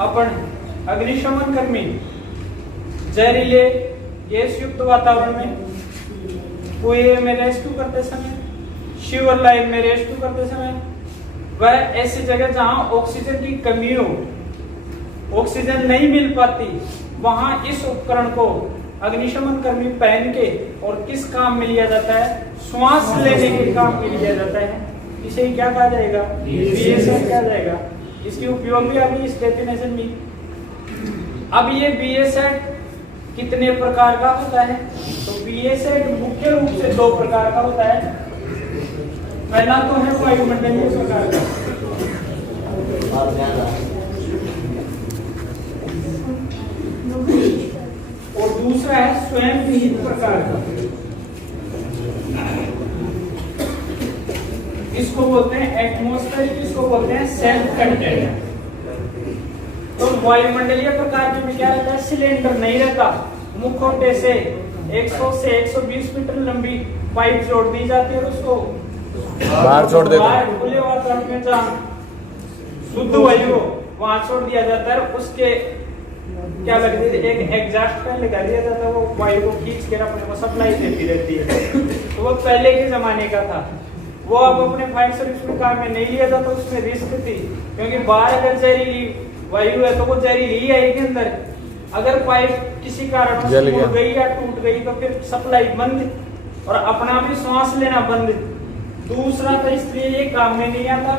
अपन अग्निशमन कर्मी जहरीले गैस युक्त वातावरण में कुएं में रेस्क्यू करते समय, शिवर लाइन में रेस्क्यू करते समय, वह ऐसी जगह जहां ऑक्सीजन की कमी हो, ऑक्सीजन नहीं मिल पाती, वहां इस उपकरण को अग्निशमन कर्मी पहन के और किस काम में लिया जाता है? श्वास लेने के काम में लिया जाता है। इसे क्या कहा जाएगा? बीएसएट कहा जाएगा। इसकी उपयोग भी अभी इस डेफिनेशन में। अब ये बीएसएट कितने प्रकार का होता है? तो बीएसएट मुख्य रूप से दो प्रकार का होता है। पहला तो है वायुमंडलीय प्रकार का, और दूसरा है स्वयं विहित प्रकार का। इसको बोलते हैं एटमॉस्फेरिक, इसको बोलते हैं सेल्फ कंटेन्ड। तो वायुमंडलीय प्रकार में क्या रहता है? सिलेंडर नहीं रहता, मुखौटे से 100 से 120 मीटर लंबी पाइप जोड़ दी जाती है और उसको बाहर छोड़ देते हैं। खुले वातावरण में जहाँ शुद्ध वायु वहां छोड़ दिया जाता है। उसके क्या लगती है? एक एग्जॉस्ट फैन लगा दिया जाता है, वो वायु को खींच कर अपने को सप्लाई देती रहती है। तो वो पहले के जमाने का था, वो अब अपने फायर सर्विस में काम में नहीं लिया जाता। उसमें रिस्क थी, क्योंकि बाहर अगर जहरीली वायु है तो वो जहरीली आएगी अंदर। अगर पाइप किसी कारण से टूट गई या टूट गई तो फिर सप्लाई बंद और अपना भी सांस लेना बंद। दूसरा तो इसलिए ये काम में नहीं आता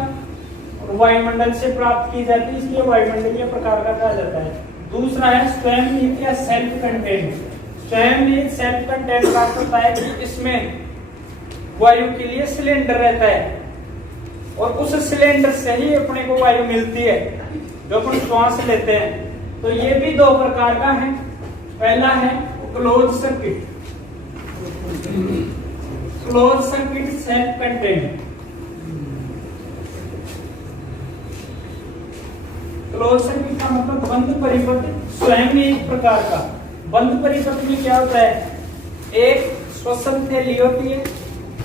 और वायुमंडल से प्राप्त की जाती है, इसलिए वायुमंडलीय प्रकार का कहा जाता है। दूसरा है स्वयं या सेल्फ कंटेन्ड। स्वयं सेल्फ कंटेन्ड का होता है कि इसमें वायु के लिए सिलेंडर रहता है और उस सिलेंडर से ही अपने को वायु मिलती है जो अपन श्वास लेते हैं। तो ये भी दो प्रकार का है। पहला है close circuit, close circuit self contained. Close circuit का मतलब बंद परिपथ, स्वयं ही एक प्रकार का। बंद परिपथ में क्या होता है? एक श्वसन थैली होती है,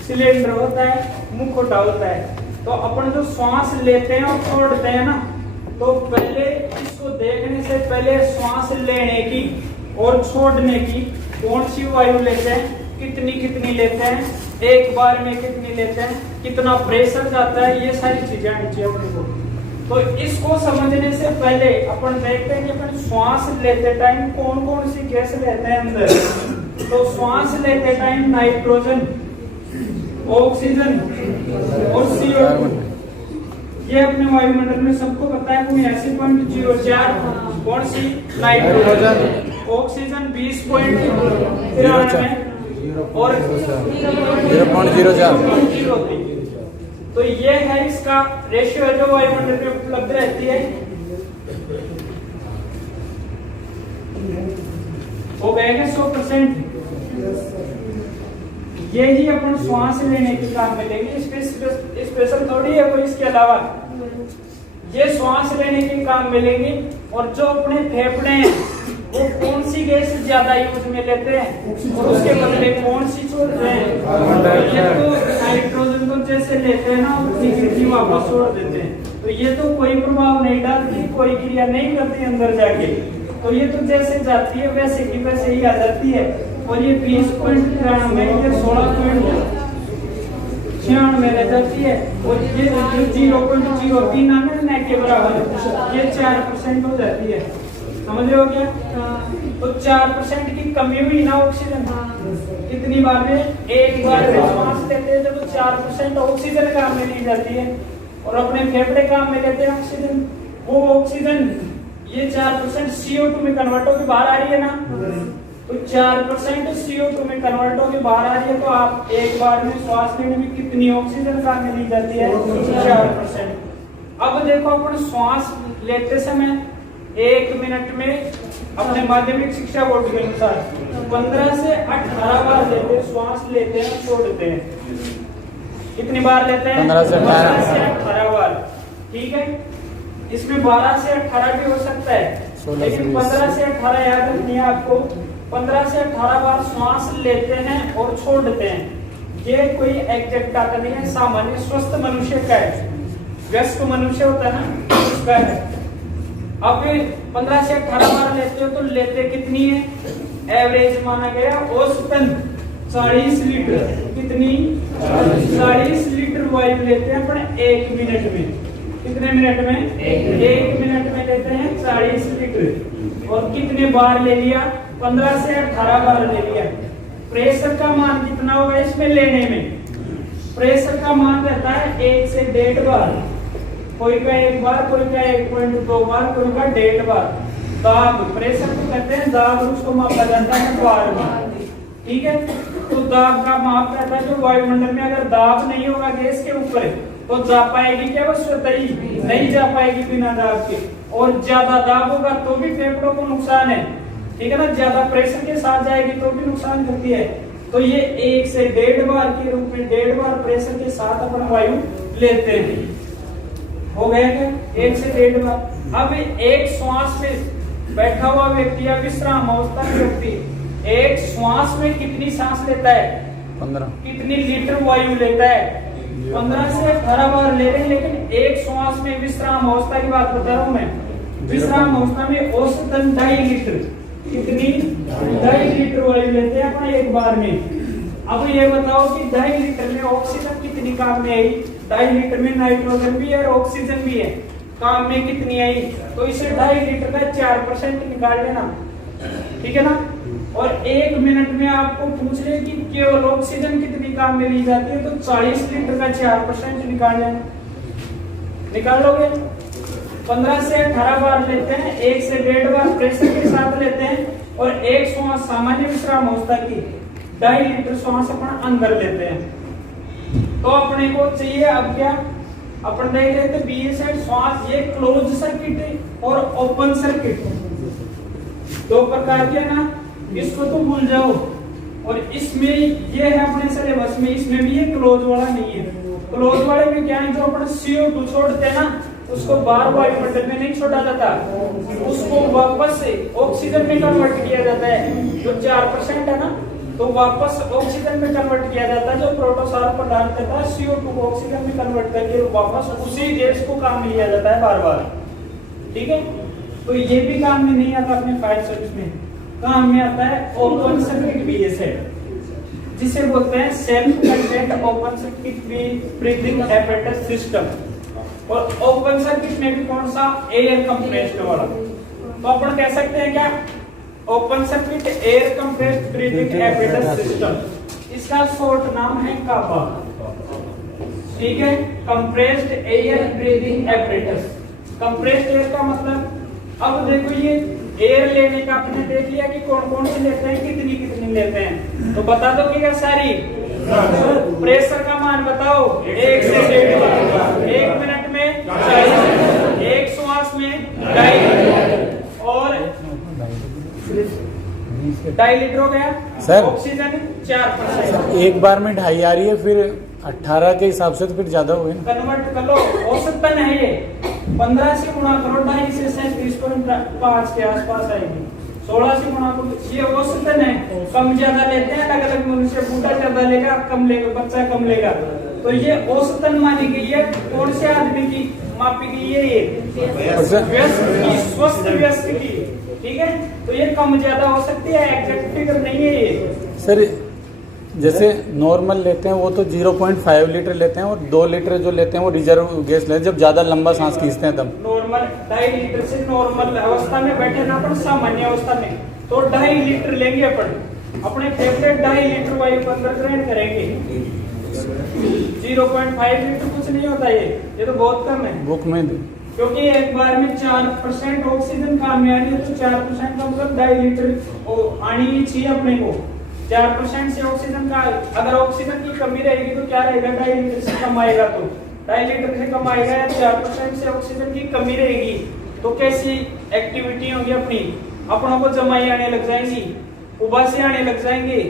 सिलेंडर होता है, मुखौटा होता है। तो अपन जो श्वास लेते हैं और छोड़ते हैं ना, तो पहले इसको देखने से पहले श्वास लेने की और छोड़ने की कौन सी वायु लेते हैं, कितनी कितनी लेते हैं, एक बार में कितनी लेते हैं, कितना प्रेशर जाता है, ये सारी चीजें आनी चाहिए अपने को। तो इसको समझने से पहले अपन देखते हैं कि अपन श्वास लेते टाइम कौन कौन सी गैस लेते हैं अंदर। तो श्वास लेते टाइम नाइट्रोजन, ऑक्सीजन और CO2, ये अपने वायुमंडल में सबको पता है। 80.04 कौन सी? नाइट्रोजन। ऑक्सीजन 20.93 और 0.03। तो ये है इसका रेशियो जो वायुमंडल में उपलब्ध रहती है। हो गएगा 100%। ये ही अपन श्वास लेने के काम में लेंगे, स्पेशल थोड़ी है कोई इसके अलावा। ये श्वास लेने के काम में लेंगे। और जो अपने फेफड़े हैं वो कौन सी गैस ज्यादा यूज में लेते हैं और उसके बदले कौन सी छोड़ रहे हैं? ये तो नाइट्रोजन को जैसे लेते हैं ना, उसी वापस छोड़ देते हैं। तो ये तो कोई प्रभाव नहीं डालती, कोई क्रिया नहीं करती अंदर जाके। तो ये तो जैसे जाती है वैसे की वैसे ही आ जाती है। और ये 20.93 ये 16.96 में रह जाती है। और ये 0.03 आना के बराबर, ये 4% हो जाती है। समझ रहे हो क्या? तो 4% की कमी हुई ना ऑक्सीजन। कितनी बार में? एक बार में श्वास लेते हैं जब 4% ऑक्सीजन काम में ली जाती है और अपने फेफड़े काम में लेते हैं ऑक्सीजन। वो ऑक्सीजन ये 4% CO2 में कन्वर्ट होकर बाहर आ रही है ना। तो 4% CO2 में कन्वर्ट होकर बाहर आ रही है। तो आप एक बार में श्वास लेने में कितनी ऑक्सीजन काम में ली जाती है? 4%। अब देखो अपन श्वास लेते समय 1 मिनट में अपने माध्यमिक शिक्षा बोर्ड के अनुसार 15 से 18 बार लेते श्वास लेते हैं, छोड़ते हैं। कितनी बार लेते हैं? 15 से 18 बार। ठीक है, इसमें 12 से 18 भी हो सकता है, लेकिन 15 से 18 याद रखनी है आपको। 15 से 18 बार श्वास लेते हैं और छोड़ते हैं। ये कोई एग्जैक्ट डाटा नहीं है, सामान्य स्वस्थ मनुष्य का है। व्यस्क मनुष्य होता है ना, उसका है। अब 15 से 18 बार लेते हो तो लेते कितनी है? एवरेज माना गया औसतन 40 लीटर। कितनी? 40 लीटर वायु लेते हैं अपन 1 मिनट में। कितने मिनट में? 1 मिनट में लेते हैं 40 लीटर। और कितने बार ले लिया? 15 से 18 बार ले लिया। प्रेशर का मान कितना होगा इसमें लेने में? प्रेशर का मान रहता है 1 से 1.5 बार। कोई का 1 बार, कोई का 1.2 बार, कोई का 1.5 बार। दाब, प्रेशर को कहते हैं दाब, उसको मापा जाता है बार में। ठीक है, तो दाब का माप रहता है जो वायुमंडल में अगर दाब नहीं होगा गैस के ऊपर तो जा पाएगी क्या? वो स्वतः ही नहीं जा पाएगी बिना दाब के। और ज्यादा दाब होगा तो भी फेफड़ों को नुकसान है। ठीक है ना, ज्यादा प्रेशर के साथ जाएगी तो भी नुकसान करती है। तो ये 1 से 1.5 बार के रूप में 1.5 बार प्रेशर के साथ अपन वायु लेते हैं। हो गया क्या? 1 से 1.5 बार। अब एक श्वास में बैठा हुआ व्यक्ति या विश्राम अवस्था में व्यक्ति एक श्वास में कितनी सांस लेता है? 15। कितनी लीटर वायु लेता है? 15 से 18 बार ले रहे हैं। लेकिन एक श्वास में विश्राम अवस्था की बात बता रहा हूं मैं। विश्राम अवस्था में औसतन 2.5 लीटर। कितनी? 2.5 लीटर वायु लेते हैं अपन एक बार में। अब ये बताओ कि 2.5 लीटर में ऑक्सीजन कितनी काम में आई? 2.5 लीटर में नाइट्रोजन भी है और ऑक्सीजन भी है। काम में कितनी आई? तो इसे 2.5 लीटर का 4% निकाल लेना। ठीक है ना। और 1 मिनट में आपको पूछ रहे कि केवल ऑक्सीजन कितनी काम में ली जाती है, तो 40 लीटर का 4% निकाल लेना। निकाल लोगे? 15 से 18 बार लेते हैं, 1 से 1.5 बार प्रेशर के साथ लेते हैं और एक श्वास सामान्य विश्राम अवस्था की 2.5 लीटर श्वास अपन अंदर लेते हैं। तो अपने को चाहिए अब क्या? अपन देख रहे थे बीएसएड श्वास, ये क्लोज सर्किट और ओपन सर्किट दो प्रकार के ना, इसको तो भूल जाओ। और इसमें ये है अपने सिलेबस में, इसमें भी ये क्लोज वाला नहीं है। क्लोज वाले में क्या है, जो अपन CO2 छोड़ते हैं ना, उसको बाहर वायुमंडल में नहीं छोड़ा जाता, उसको वापस से ऑक्सीजन में कन्वर्ट किया जाता है। जो 4% है ना, तो वापस ऑक्सीजन में कन्वर्ट किया जाता है। जो प्रोटोसार पदार्थ रहता है CO2 को ऑक्सीजन में कन्वर्ट करके वापस उसी गैस को काम में लिया जाता है बार बार। ठीक है, तो ये भी काम में नहीं आता अपने फायर सर्विस में। काम में आता है ओपन सर्किट बीएसएड, जिसे बोलते हैं self content open circuit breathing apparatus system. और ओपन सर्किट में भी कौन सा? एयर कंप्रेस्ड वाला। तो अपन कह सकते हैं क्या? Open circuit air compressed breathing apparatus system. इसका शॉर्ट नाम है कापा। ठीक है, compressed air breathing apparatus। Compressed air का मतलब, अब देखो ये एयर लेने का आपने देख लिया कि कौन कौन से लेते हैं, कितनी कितनी लेते हैं, तो बता दो क्या सारी। प्रेशर का मान बताओ, 1 से 1.5 बार 1 मिनट में 40, एक श्वास में 2.5 और 2.5 लीटर हो गया सर। ऑक्सीजन 4%। एक बार में 2.5 आ रही है, फिर 18 के हिसाब से तो फिर ज्यादा हो गया। कन्वर्ट कर लो, औसतन है ये 15 से गुणा करो, 2.5 से 37.5 के आसपास आएगी। 16 से गुणा करो, ये औसतन है। कम ज्यादा लेते हैं अलग अलग मनुष्य, बूढ़ा ज्यादा लेगा, कम लेगा, बच्चा कम लेगा। तो ये औसतन मानी गई है। कौन से आदमी की मापी गई है? ये व्यस्त की, स्वस्थ व्यस्त की। ठीक है, तो ये कम ज्यादा हो सकती है, एग्जैक्ट फिगर नहीं है ये। सर जैसे नॉर्मल लेते हैं वो तो 0.5 लीटर लेते हैं, और 2 लीटर जो लेते हैं वो रिजर्व गैस लेते हैं जब ज्यादा लंबा सांस खींचते हैं तब। नॉर्मल 2.5 लीटर से नॉर्मल अवस्था में बैठे ना, अपन सामान्य अवस्था में तो 2.5 लीटर लेंगे अपन। अपने फेफड़े 2.5 लीटर वायु को अंदर ग्रहण करेंगे। 0.5 लीटर कुछ नहीं होता, ये तो बहुत कम है बुक में। क्योंकि एक बार में 4% ऑक्सीजन काम में आ रही है, तो 4% का मतलब 2.5 लीटर आनी ही चाहिए अपने को। 4% से ऑक्सीजन का, अगर ऑक्सीजन की कमी रहेगी तो क्या रहेगा? 2.5 लीटर से कम आएगा, तो 2.5 लीटर से कम आएगा या 4% से ऑक्सीजन की कमी रहेगी, तो कैसी एक्टिविटी होगी अपनी? अपनों को जमाई आने लग जाएंगी, उबासे आने लग जाएंगे।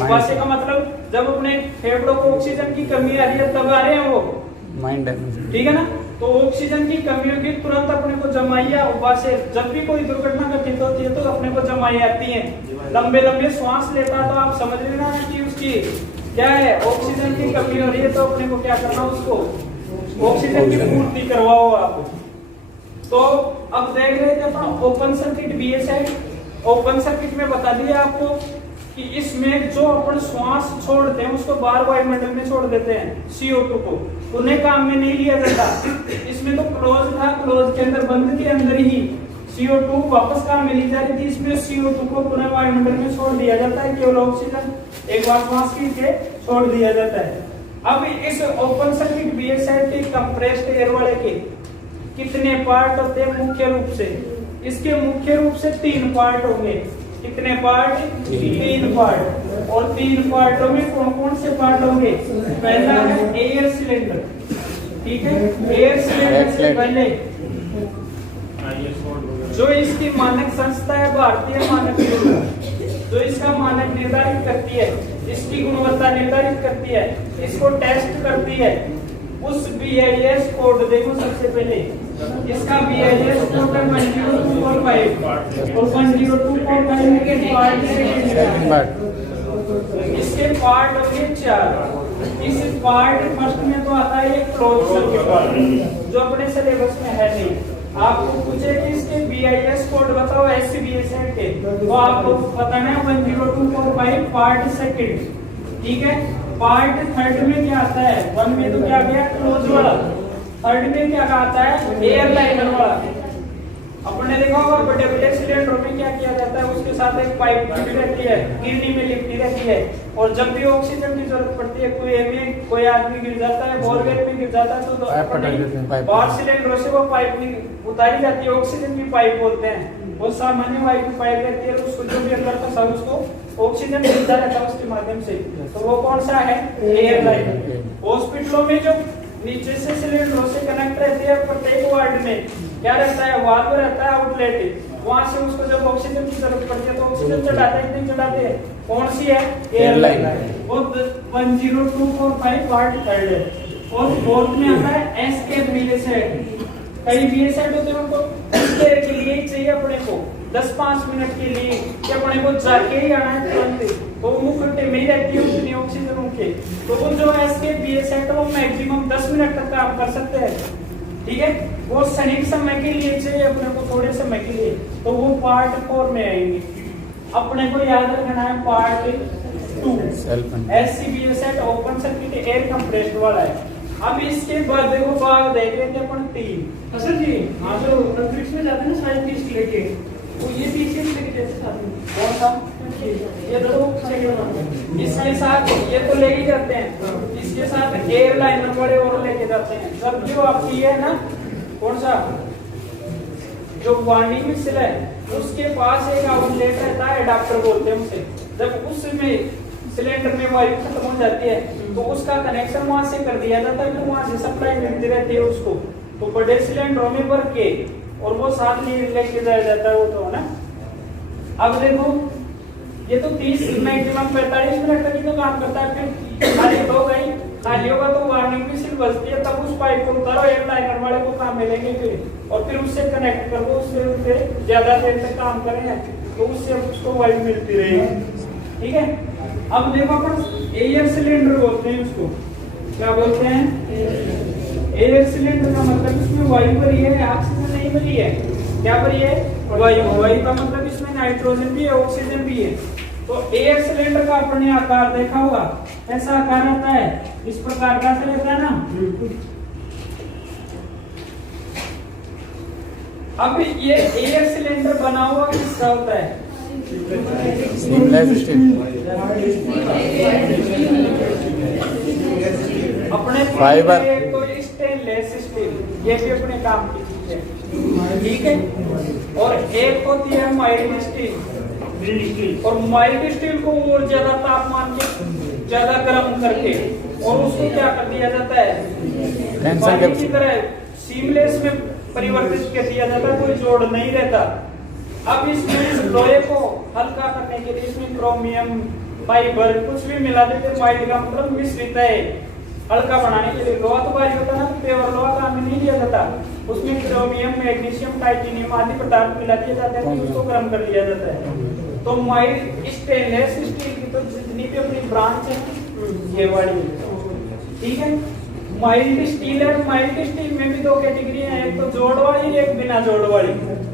उबासे का मतलब जब अपने फेफड़ों को ऑक्सीजन की कमी आ रही है तब आ रहे हैं वो माइंड डैमेज। ठीक है ना। तो ऑक्सीजन की कमी होगी, तुरंत अपने को जमाइया उबासे। जब भी कोई दुर्घटना घटित होती है तो अपने को जमाई आती है। लंबे लंबे श्वास लेता है तो आप समझ लेना कि उसकी क्या है, ऑक्सीजन की कमी हो रही है, तो अपने को क्या करना, उसको ऑक्सीजन की पूर्ति करवाओ आप। तो अब देख रहे थे अपन ओपन सर्किट बीएसएट। ओपन सर्किट में बता दिया आपको कि इसमें जो अपन श्वास छोड़ते हैं उसको बाहर वायुमंडल में छोड़ देते हैं CO2 को, उन्हें काम में नहीं लिया जाता। इसमें तो क्लोज था, क्लोज के अंदर बंद के अंदर ही CO2 वापस काम में ली जा रही थी। इसमें CO2 को पुनः वायुमंडल में छोड़ दिया जाता है, केवल ऑक्सीजन एक बार श्वास खींच के छोड़ दिया जाता है। अब इस ओपन सर्किट बीएसएट के कंप्रेस्ड एयर वाले के कितने पार्ट होते हैं मुख्य रूप से? इसके मुख्य रूप से 3 पार्ट होंगे। कितने पार्ट? 3 पार्ट। और 3 पार्टों में कौन कौन से पार्ट होंगे? पहला है एयर सिलेंडर, ठीक है। एयर सिलेंडर से पहले जो इसकी मानक संस्था है भारतीय मानक ब्यूरो, जो इसका मानक निर्धारित करती है, इसकी गुणवत्ता निर्धारित करती है, इसको टेस्ट करती है, उस BIS कोड देखो सबसे पहले इसका BIS कोड है 10245 और 10245 के पार्ट इसके पार्ट होंगे 4। इस पार्ट फर्स्ट में तो आता है एक क्लोज सर्किट पार्ट जो अपने सिलेबस में है नहीं। आपको पूछे कि इसके BIS कोड बताओ SBS के, तो आपको बताना है 10245 पार्ट सेकंड, ठीक है। पार्ट थर्ड में क्या आता है? 1 में तो क्या गया क्लोज वाला, थर्ड में क्या आता है एयरलाइनर वाला। अपने देखा होगा बड़े बड़े सिलेंडरों में क्या किया जाता है, उसके साथ एक पाइप भी रहती है, गिरनी में लिपटी रहती है, और जब भी ऑक्सीजन की जरूरत पड़ती है, कुएं में कोई आदमी गिर जाता है, बोरवेल में गिर जाता है, तो बाहर सिलेंडरों से वो पाइप उतारी जाती है, ऑक्सीजन की पाइप बोलते हैं। वो सामान्य वायु की पाइप रहती है, उसको जो भी अंदर का सब उसको ऑक्सीजन मिलता रहता है उसके माध्यम से, तो वो कौन सा है? एयरलाइनर। हॉस्पिटलों में जो नीचे से सिलेंडरों से कनेक्ट रहती है, प्रत्येक वार्ड में क्या रहता है? वाल्व रहता है, आउटलेट, वहां से उसको जब ऑक्सीजन की जरूरत पड़ती है तो ऑक्सीजन चढ़ाते हैं, नहीं चढ़ाते हैं? कौन सी है? एयरलाइनर। वो 10245 पार्ट थर्ड है। और फोर्थ में आता है एस्केप बीएसएट। कई बीएसएट होते हैं, उनको कुछ देर के लिए ही चाहिए अपने को, 10-5 मिनट के लिए, कि अपने को जाके ही आना है तुरंत, तो मुखटे में ही रहती है उतनी ऑक्सीजन उनके। तो वो जो एस्केप बीएसएट वो मैक्सिमम 10 मिनट तक काम कर सकते हैं, ठीक है। वो क्षणिक समय के लिए चाहिए अपने को, थोड़े समय के लिए, तो वो पार्ट 4 में आएंगे। अपने को याद रखना है part 2 SCBS open circuit air compressed वाला है। अब इसके बाद देखो भाग देख रहे थे अपन 3। सर जी हाँ, जो अंतरिक्ष में जाते हैं ना साइंस पीस लेके, तो ये पीछे लेके साथ में कौन सा? ये दो सेकंड इसके साथ ये तो ले ही जाते हैं, इसके साथ एयरलाइनर वाले और लेके जाते हैं। जब जो आपकी है ना कौन सा जो वार्निंग मिसल है, उसके पास एक आउटलेट रहता है, एडाप्टर बोलते हैं उसे। जब उसमें सिलेंडर में वायु खत्म हो जाती है तो उसका कनेक्शन वहां से कर दिया जाता है, तो वहां से सप्लाई मिलती रहती है उसको, तो बड़े सिलेंडरों में भर के और वो साथ लेके जाया जाता है, वो तो है ना। अब देखो ये तो 30 मैक्सिमम 45 मिनट तक ही तो काम करता है, फिर खाली हो गई, खाली होगा तो वार्निंग भी सिर्फ बजती है, तब उस पाइप को उतारो, एयरलाइनर वाले को काम मिलेंगे फिर, और फिर उससे कनेक्ट कर दो, उससे ज्यादा देर तक काम करें तो उससे उसको वायु मिलती रहेगी, ठीक है। अब देखो अपन एयर सिलेंडर बोलते हैं उसको, क्या बोलते हैं? एयर सिलेंडर का मतलब इसमें वायु भरी है, ऑक्सीजन नहीं भरी है। क्या भरी है? वायु। वायु का मतलब इसमें नाइट्रोजन भी है, ऑक्सीजन भी है। तो एयर सिलेंडर का अपने आकार देखा होगा, ऐसा आकार रहता है, इस प्रकार का रहता है ना। अब ये एयर सिलेंडर बना हुआ किसका होता है? अपने फाइबर, तो स्टेनलेस स्टील, ये भी अपने काम की चीज है, ठीक है। और एक होती है माइल्ड स्टील, और माइल्ड स्टील को और ज्यादा तापमान के ज्यादा गर्म करके और उसको क्या कर दिया जाता है? पानी की तरह सीमलेस में परिवर्तित कर दिया जाता है, कोई जोड़ नहीं रहता। अब इसमें इस लोहे को हल्का करने के लिए इसमें क्रोमियम फाइबर कुछ भी मिला देते, माइल्ड का मतलब मिश्रित है, हल्का बनाने के लिए। लोहा तो भारी होता है ना, पेवर लोहा काम में नहीं लिया जाता, उसमें क्रोमियम, मैग्नीशियम, टाइटेनियम आदि पदार्थ मिला दिए जाते हैं, उसको गर्म कर लिया जाता है। तो माइल्ड स्टेनलेस स्टील की तो जितनी भी अपनी ब्रांच है ये वाली, ठीक है। माइल्ड स्टील है। माइल्ड स्टील में भी दो कैटेगरी है, एक तो जोड़ वाली एक बिना जोड़ वाली।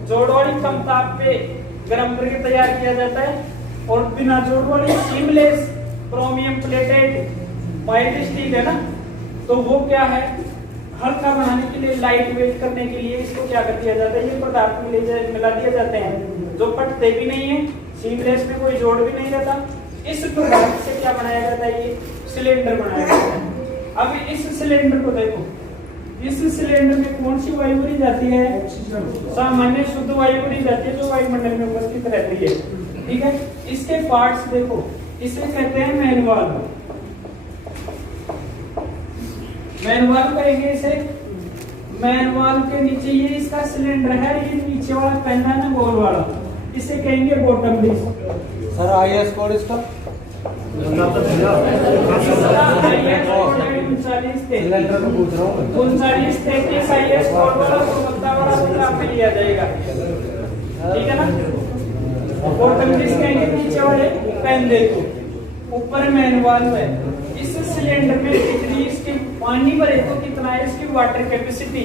जोड़ वाली कम ताप पे गर्म करके तैयार किया जाता है और बिना जोड़ वाली seamless chromium plated mild steel है ना, तो वो क्या है, हल्का बनाने के लिए, लाइट वेट करने के लिए इसको क्या कर दिया जाता है, ये पदार्थ मिला दिया जाते हैं जो फटते भी नहीं है, सीमलेस में कोई जोड़ भी नहीं रहता। इस पदार्थ से क्या बनाया जाता है, ये सिलेंडर बनाया जाता है। अब इस सिलेंडर को देखो, इस सिलेंडर में कौन सी वायु भरी जाती है, सामान्य शुद्ध वायु भरी जाती है जो वायुमंडल में उपस्थित रहती है, ठीक है। इसके पार्ट्स देखो, इसे कहते हैं मैनुअल। मैनुअल कहेंगे इसे। मैनुअल के नीचे ये इसका सिलेंडर है, ये नीचे वाला पहना है ना गोल वाला, इसे कहेंगे bottom disc. Sir IS code इसका 3933 आईएस कोड वाला में लिया जाएगा, ठीक है ना। बॉटम डिस्क कहेंगे नीचे वाले पेन देखो, ऊपर मैनुअल है। इस सिलेंडर में कितनी इसकी पानी भरे तो कितना है इसकी वाटर कैपेसिटी,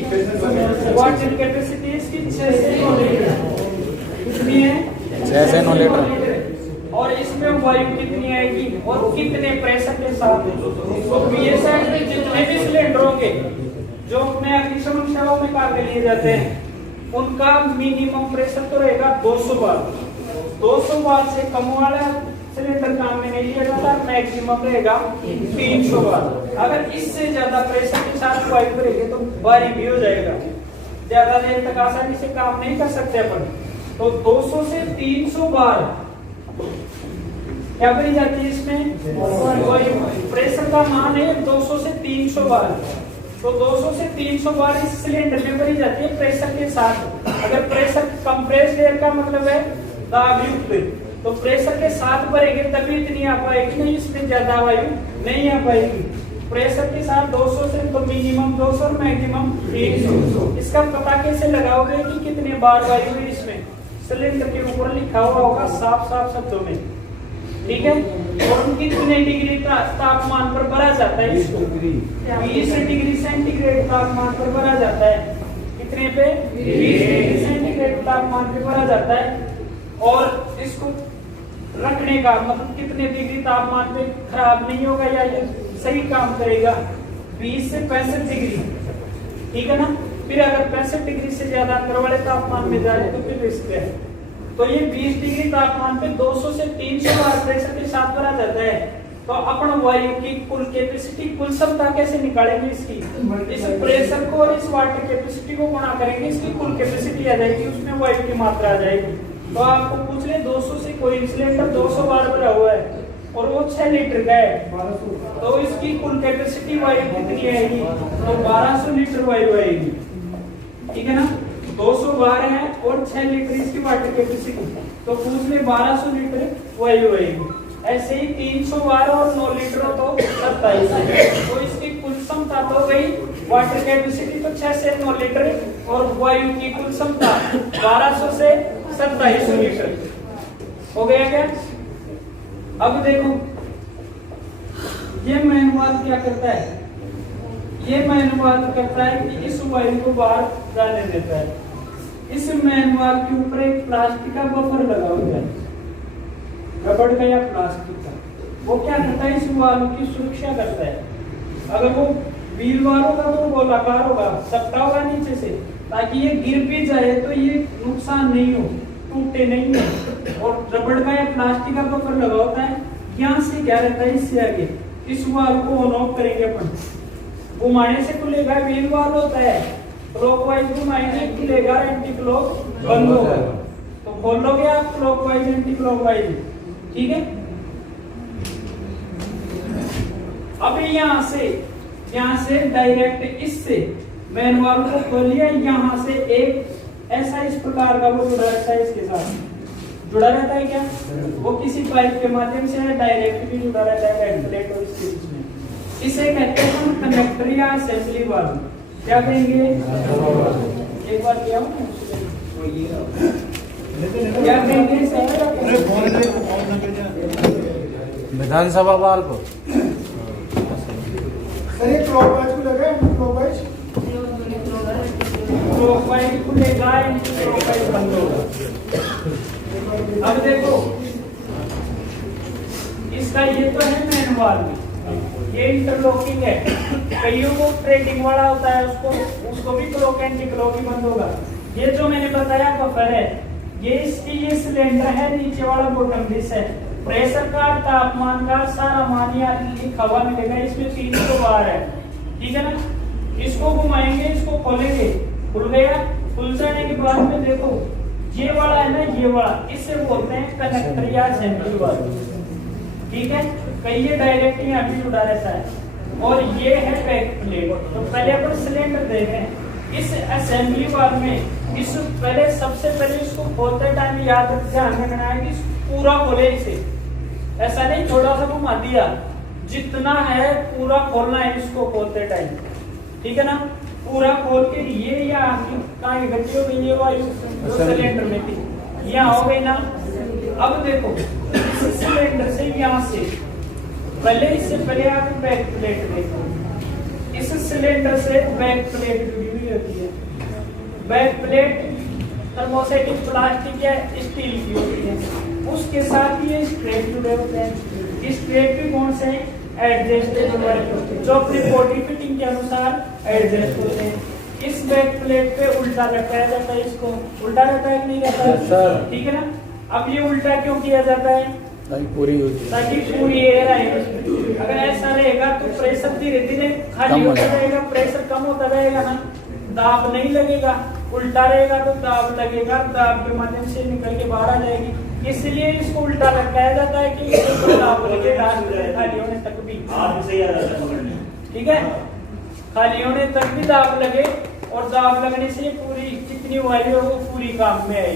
वाटर कैपेसिटी इसकी 6 से 9 लीटर, कितनी है 6 से 9 लीटर। और इसमें वायु कितनी आएगी और कितने प्रेशर के साथ। तो बीएसएफ में जितने भी सिलेंडर होंगे जो अपने अग्निशमन सेवाओं में कार्य लिए जाते हैं, उनका मिनिमम प्रेशर तो रहेगा 200 बार। 200 बार से कम वाला सिलेंडर काम में नहीं लिया जाता, मैक्सिमम रहेगा 300 बार। अगर इससे ज्यादा प्रेशर के साथ वायु भरेंगे तो भारी भी हो जाएगा, ज्यादा देर तक आसानी से काम नहीं कर सकते अपन। तो 200 से 300 बार क्या भरी जाती है इसमें वायु। प्रेशर का मान है 200 से 300 बार, तो 200 से 300 बार इस सिलेंडर में भरी जाती है प्रेशर के साथ। अगर प्रेशर कंप्रेस्ड एयर का मतलब है दाब युक्त, तो प्रेशर के साथ भरेंगे तभी इतनी आ पाएगी, नहीं इसमें ज्यादा वायु नहीं आ पाएगी। प्रेशर के साथ 200 से तो मिनिमम 200 और मैक्सिमम 300। इसका पता कैसे लगाओगे कि कितने बार वायु है इसमें, सिलेंडर के ऊपर लिखा हुआ होगा साफ साफ शब्दों में, ठीक है। और कितने डिग्री तापमान पर भरा जाता है इसको, 20 डिग्री सेंटीग्रेड तापमान पर भरा जाता है। कितने पे 20 डिग्री सेंटीग्रेड तापमान पे भरा जाता है। और इसको रखने का मतलब कितने डिग्री तापमान पे खराब नहीं होगा या ये सही काम करेगा, 20 से 65 डिग्री, ठीक है ना। फिर अगर 65 डिग्री से ज्यादा अंदर वाले तापमान में जाए तो फिर रिस्क है। तो ये 20 डिग्री तापमान पे 200 से 300 बार प्रेशर के साथ भरा जाता है। तो अपन वायु की कुल कैपेसिटी, कुल क्षमता कैसे निकालेंगे इसकी, इस प्रेशर को और इस वाटर कैपेसिटी को गुणा करेंगे, इसकी कुल कैपेसिटी आ जाएगी, उसमें वायु की मात्रा आ जाएगी। तो आपको पूछ ले 200 से कोई सिलेंडर 200 बार भरा हुआ है और वो 6 लीटर का है, तो इसकी कुल कैपेसिटी वायु कितनी आएगी, तो 1200 लीटर वायु आएगी, ठीक है ना। 200 बार है और 6 लीटर इसकी वाटर कैपेसिटी, तो पूछ ले 1200 लीटर वायु आएगी। ऐसे ही 300 बार और 9 लीटर तो 27 है, तो इसकी कुल क्षमता तो गई, वाटर कैपेसिटी तो 6 से 9 लीटर और वायु की कुल क्षमता 1200 से 27 लीटर हो गया क्या। अब देखो ये मैनुअल क्या करता है, ये मैनुअल करता है कि इस वायु को बाहर जाने देता है। इस मैनुअल के ऊपर एक प्लास्टिक का बफर लगा हुआ है, रबड़ का या प्लास्टिक का। वो क्या करता है, इस वायु की सुरक्षा करता है। अगर वो व्हीलबार होगा तो गोलाकार होगा, चपटा होगा नीचे से, ताकि ये गिर भी जाए तो ये नुकसान नहीं हो, टूटे नहीं है। और रबड़ का या प्लास्टिक का बफर लगा होता है। यहाँ से क्या रहता है, इससे आगे इस वाल्व को ऑन ऑफ करेंगे अपन, घुमाने से खुलेगा, व्हील वाल्व होता है, क्लॉकवाइज घुमाएंगे खुलेगा, एंटी क्लॉक बंद होगा। तो खोलोगे आप क्लॉकवाइज एंटी क्लॉकवाइज, ठीक है। अब यहाँ से डायरेक्ट इससे मैनुअल को खोलिए, यहाँ से एक ऐसा इस प्रकार का वो जुड़ा रहता है, इसके साथ जुड़ा रहता है क्या, वो किसी पाइप के माध्यम से डायरेक्ट भी जुड़ा रहता है वेंटिलेट और इसके बीच में। इसे कहते हैं हम कंडक्टर या असेंबली वाल्व। क्या कहेंगे, एक बार क्या कहेंगे, विधानसभा वाल्व। सर ये क्लॉकवाइज को लगा है प्रोफाइल खुलेगा, प्रोफाइल बंद होगा। अब देखो इसका ये तो है मेन वाल में, ये इंटरलॉकिंग है। कईयों को ट्रेडिंग वाला होता है, उसको भी क्लॉक एंटी क्लॉक ही बंद होगा। ये जो मैंने बताया बफर है, ये इसकी ये सिलेंडर है, नीचे वाला बॉटम डिश है। प्रेशर का, तापमान का सारा मान लिखा हुआ मिलेगा। इसमें 300 बार है, ठीक है ना। इसको घुमाएंगे, इसको खोलेंगे, खुल गया। खुल जाने के बाद में देखो ये वाला है ना, ये वाला, इसे बोलते हैं कनेक्टर या असेंबली वाला, ठीक है। कई ये डायरेक्ट यहाँ भी जुड़ा रहता है। और ये है बैक प्लेट। तो पहले अपन सिलेंडर देखें इस असेंबली वाल में। इस पहले सबसे पहले इसको खोलते टाइम याद ध्यान रखना है कि पूरा खोले इसे, ऐसा नहीं थोड़ा सा घुमा दिया, जितना है पूरा खोलना है इसको खोलते टाइम, ठीक है ना। पूरा खोल के ये यहाँ कहाँ इकट्ठी हो गई, ये वायु जो सिलेंडर में थी यहाँ हो गई ना। अब देखो इस सिलेंडर से यहाँ से पहले, इससे पहले आप बैक प्लेट देखो। इस सिलेंडर से बैक प्लेट जुड़ी हुई होती है। बैक प्लेट थर्मोसेटिक प्लास्टिक या स्टील की होती है। उसके साथ ये स्ट्रेट जुड़े होते हैं। स्ट्रेट भी कौन से हैं? एडजस्टेबल वाले होते हैं, जो अपनी बॉडी फिटिंग के अनुसार एडजस्ट होते हैं। इस बैक प्लेट पे उल्टा लटकाया जाता है, इसको उल्टा रहता है कि नहीं रहता है, ठीक है ना। अब ये उल्टा क्यों किया जाता है? ताकि पूरी एयर आए। अगर ऐसा रहेगा तो प्रेशर धीरे धीरे खाली होता रहेगा, प्रेशर कम होता रहेगा ना, दाब नहीं लगेगा। उल्टा रहेगा तो दाब लगेगा, दाब के माध्यम से निकल के बाहर आ जाएगी। इसलिए इसको उल्टा लगाया जाता है कि दाब लगे खाली होने तक भी, ठीक है, खाली होने तक भी दाब लगे। और दाब लगने से पूरी जितनी वायु है वो पूरी काम में आए।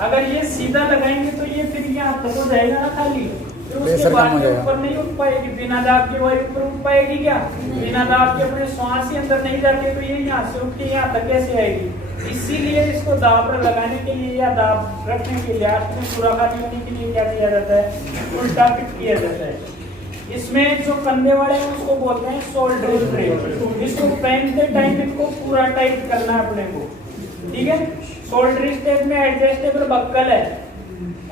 अगर ये सीधा लगाएंगे तो ये फिर यहाँ तक हो जाएगा ना खाली, फिर उसके बाद ऊपर नहीं उठ पाएगी। बिना दाब के वायु ऊपर उठ पाएगी क्या? बिना दाब के अपने श्वास ही अंदर नहीं जाते तो ये यहाँ से उठ के यहाँ तक कैसे आएगी? इसीलिए इसको दाब लगाने के लिए या दाब रखने के लिए, आपने पूरा खाली होने के लिए क्या किया जाता है? उल्टा फिट किया जाता है। इसमें जो कंधे वाले हैं उसको बोलते हैं शोल्डर स्ट्रेप। इसको पहनते टाइम इनको पूरा टाइट करना है अपने को, ठीक है। शोल्डर स्ट्रेप में एडजस्टेबल बक्कल है,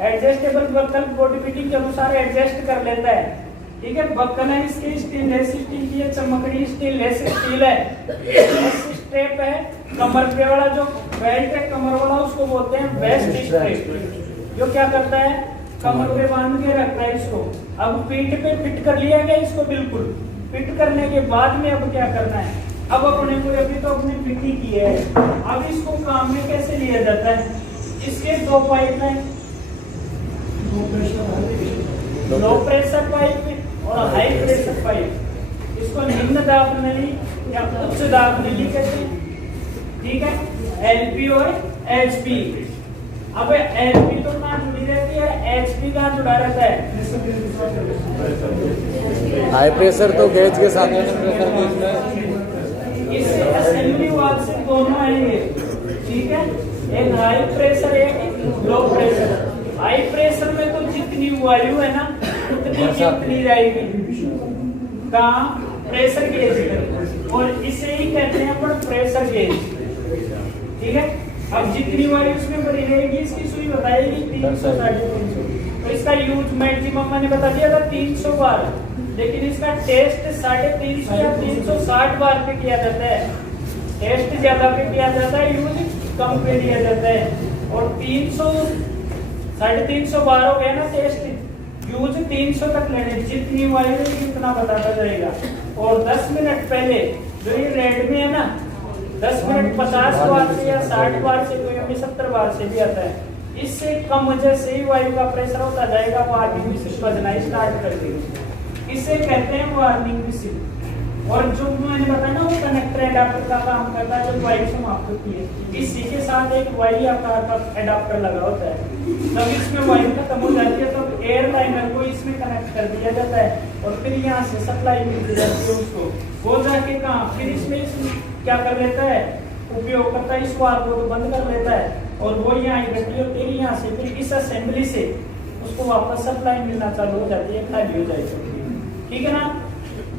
एडजस्टेबल बक्कल बॉडी फिटिंग के अनुसार एडजस्ट कर लेता है, ठीक है। बक्कल है इसकी स्टेनलेस स्टील की है, चमकड़ी स्टेनलेस स्टील है। स्ट्रेप है कमर पे वाला, जो बेल्ट है कमर वाला उसको बोलते हैं वेस्ट स्ट्रेप, जो क्या करता है कमर पे बांध के रखता है इसको। अब पीठ पे फिट कर लिया गया इसको, बिल्कुल फिट करने के बाद में अब क्या करना है? अब अपने को अभी तो अपनी फिटिंग की है, अब इसको काम में कैसे लिया जाता है? इसके दो पाइप हैं, लो प्रेशर पाइप और हाई प्रेशर पाइप। इसको निम्न दाब नली या उच्च दाब नली कहते हैं, ठीक है। एलपी और एचपी। अब एलपी तो कहाँ जुड़ी रहती है, एचपी कहाँ जुड़ा रहता है? हाई प्रेशर तो गेज के साथ इस असेंबली वाल से दोनों आएंगे, ठीक है। एक हाई प्रेशर, एक लो प्रेशर। हाई प्रेशर में तो जितनी वायु है ना उतनी जाएगी, कहाँ? Pressure gauge. और इसे ही कहते हैं अपन प्रेशर गेज, ठीक है। अब जितनी वायु इसमें भरी रहेगी इसकी सुई बताएगी 300 350। तो इसका यूज मैक्सिमम मैंने बता दिया था 300 बार, लेकिन इसका टेस्ट 350 या 360 बार पे किया जाता है। टेस्ट ज्यादा पे किया जाता है, यूज कम पे किया जाता है। और 300 350 बार हो गया ना टेस्ट, यूज 300 तक लेने, जितनी वायु है उतना बताता जाएगा। और 10 मिनट पहले जो ये रेड में है ना, 10 मिनट 50 बार से या 60 बार से, कोई अभी 70 बार से भी आता है। इससे कम जैसे ही वायु का प्रेशर होता जाएगा, वार्निंग व्हिसिल बजना स्टार्ट कर देगी। इसे कहते हैं वार्निंग व्हिसिल। और जो मैंने बताया ना वो कनेक्टर एडाप्टर का काम करता है, जब वायु समाप्त होती है इसी के साथ एक वायु आकार का एडाप्टर लगा होता है। जब इसमें वायु खत्म हो जाती है तब एयर लाइनर को इसमें कनेक्ट कर दिया जाता है और फिर यहाँ से सप्लाई मिलती जाती है उसको। वो जाके कहाँ फिर इसमें क्या कर लेता है, उपयोग करता है, इस वाल्व को तो बंद कर लेता है और वो यहाँ इकट्ठी होती है, यहाँ से फिर इस असेंबली से उसको वापस सप्लाई मिलना चालू हो जाती है, खाली हो जाएगी, ठीक है ना।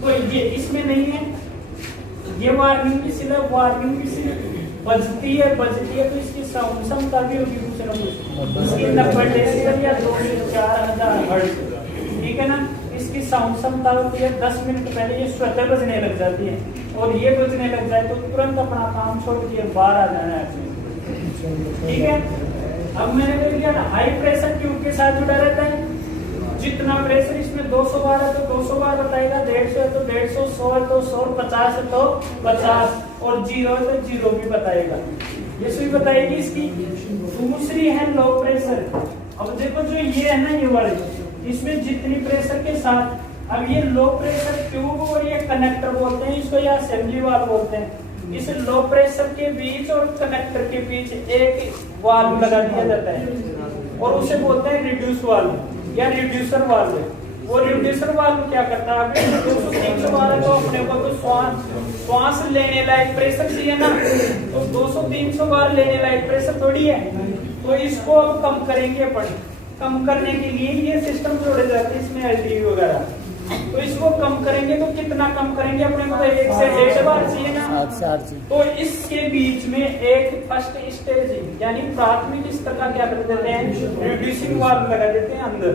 तो ये इसमें नहीं है, ये वार्निंग व्हिसिल है। वार्निंग व्हिसिल बजती है तो इसकी साउंड क्षमता भी होगी कुछ ना कुछ। इसकी 90 डेसिबल या 2000 हर्ट्ज, ठीक है ना। इसकी साउंड क्षमता होती है 10 मिनट पहले ये स्वतः बजने लग जाती है, और ये बजने लग जाए तो तुरंत अपना काम छोड़ के बाहर आ जाना है, ठीक है। अब मैंने देख लिया ना, हाई प्रेशर ट्यूब के साथ जुड़ा रहता है। जितना प्रेशर इसमें 200 बार है तो 200 बार बताएगा, 150 है तो 150, 100 है तो 100, 50 है तो 50, और 0 है तो 0 भी बताएगा। ये सुई बताएगी इसकी। दूसरी है लो प्रेशर। अब देखो जो ये है ना, ये वाले, इसमें जितनी प्रेशर के साथ, अब ये लो प्रेशर ट्यूब और ये कनेक्टर बोलते हैं इसको, या असेंबली वाल्व बोलते हैं। इस लो प्रेशर के बीच और कनेक्टर के बीच एक वाल्व लगा दिया जाता है, और उसे बोलते हैं रिड्यूस वाल्व या रिड्यूसर वाल्व। वो रिड्यूसर वाल्व क्या करता है, अभी 200-300 बार तो अपने को तो श्वास लेने लायक प्रेशर चाहिए ना, तो 200-300 बार लेने लायक प्रेशर थोड़ी है। तो इसको अब कम करेंगे अपन। कम करने के लिए ये सिस्टम जोड़े जाते हैं इसमें, एलडीवी वगैरह। तो इसको कम करेंगे तो कितना कम करेंगे, अपने को 1 से 1.5 बार चाहिए ना। तो इसके बीच में एक फर्स्ट स्टेज यानी प्राथमिक स्तर का क्या कर देते हैं, रिड्यूसिंग वाल्व लगा देते हैं अंदर।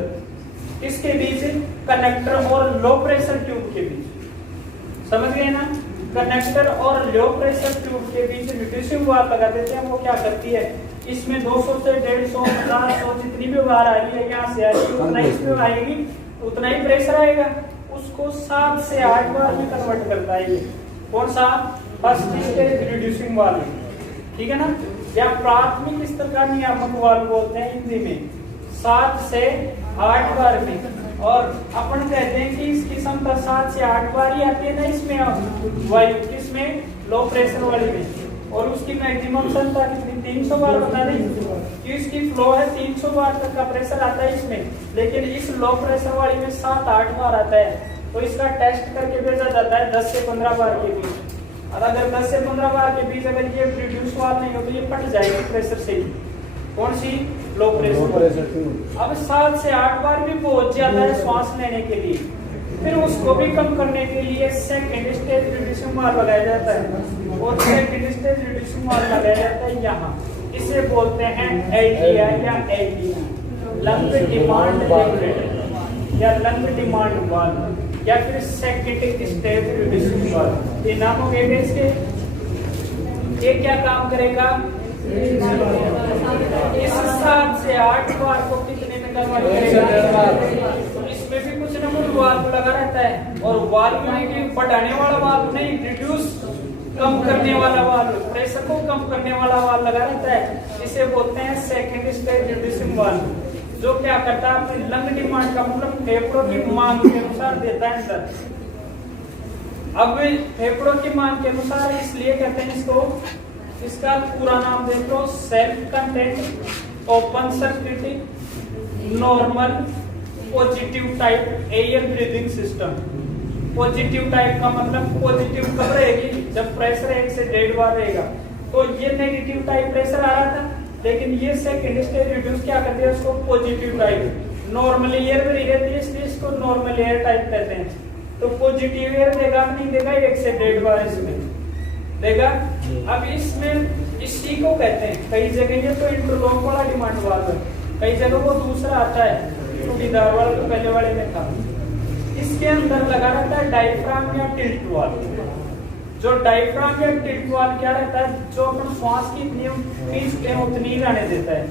इसके बीच कनेक्टर और लो प्रेशर ट्यूब के बीच, समझ गए ना। कनेक्टर और लो प्रेशर ट्यूब के बीच रिड्यूसिंग वाल्व लगा देते हैं। वो क्या करती है, इसमें 200 से 150, 50, 100 जितनी भी बार आ रही है, यहाँ से आ रही है, उतना ही इसमें आएगी, उतना ही प्रेशर आएगा। उसको 7 से 8 बार में कन्वर्ट करता है ये। कौन सा, फर्स्ट स्टेज रिड्यूसिंग वाल्व, ठीक है ना, या प्राथमिक स्तर का नियामक वाल्व बोलते हैं हिंदी में। 7 से 8 बार में, और अपन कहते हैं कि इसकी क्षमता 7 से 8 बार ही आती है ना इसमें वायु, किसमें, लो प्रेशर वाली में। और उसकी मैक्सिमम क्षमता कितनी, 300 बार बता दें कि इसकी फ्लो है 300 बार तक का प्रेशर आता है इसमें, लेकिन इस लो प्रेशर वाली में 7-8 बार आता है। तो इसका टेस्ट करके भेजा जाता है 10 से 15 बार के बीच। और अगर 10 से 15 बार के बीच अगर ये रिड्यूस वाल्व नहीं हो तो ये फट जाएगी प्रेशर से ही। कौन सी, लो प्रेशर। अब 7 से 8 बार भी पहुंच जाता है श्वास लेने के लिए, फिर उसको भी कम करने के लिए सेकंड स्टेज रिड्यूसिंग वाल्व लगाया जाता है, और सेकंड स्टेज रिड्यूसिंग वाल्व लगाया जाता है यहाँ। इसे बोलते हैं एलडीआई या एलडीआई, लंग डिमांड रेगुलेटर या लंग डिमांड वाल्व, या फिर सेकंड स्टेज रिड्यूसिंग वाल्व। ये नाम हो गए इसके। ये क्या काम करेगा, इस 7 से 8 बार को कितने में कन्वर्ट करेगा। इसमें भी कुछ ना कुछ वाल्व लगा रहता है, और वाल्व में बढ़ाने वाला वाल्व नहीं, रिड्यूस कम करने वाला वाल्व, प्रेशर को कम करने वाला वाल्व लगा रहता है। इसे बोलते हैं सेकंड स्टेज रिड्यूसिंग वाल्व, जो क्या करता है, अपनी लंग डिमांड का मतलब फेफड़ों की मांग के अनुसार देता है अंदर। अब फेफड़ों की मांग के अनुसार इसलिए कहते हैं इसको, इसका पूरा नाम देख लो, self content open circuit normal positive type air breathing system. Positive type का मतलब पॉजिटिव कब रहेगी, जब प्रेशर 1 से 1.5 बार रहेगा। तो ये नेगेटिव टाइप प्रेशर आ रहा था, लेकिन ये सेकंड स्टेज रिड्यूस क्या करते हैं, उसको पॉजिटिव टाइप। नॉर्मल एयर में रहती है इसलिए इसको नॉर्मल एयर टाइप कहते हैं। तो पॉजिटिव एयर देगा, नहीं देगा 1 से 1.5 बार इसमें देगा। अब इसमें इसी को कहते हैं, कई जगह ये तो इंटरलॉक वाला डिमांड वाल्व है, कई जगह वो दूसरा आता है टूटीदार वाला, तो पहले वाले में था। इसके अंदर लगा रहता है डायफ्राम या टिल्ट वाल्व। जो डायफ्राम या टिल्ट वाल्व क्या रहता है, जो अपन श्वास की इतनी खींचते हैं उतनी ही जाने देता है,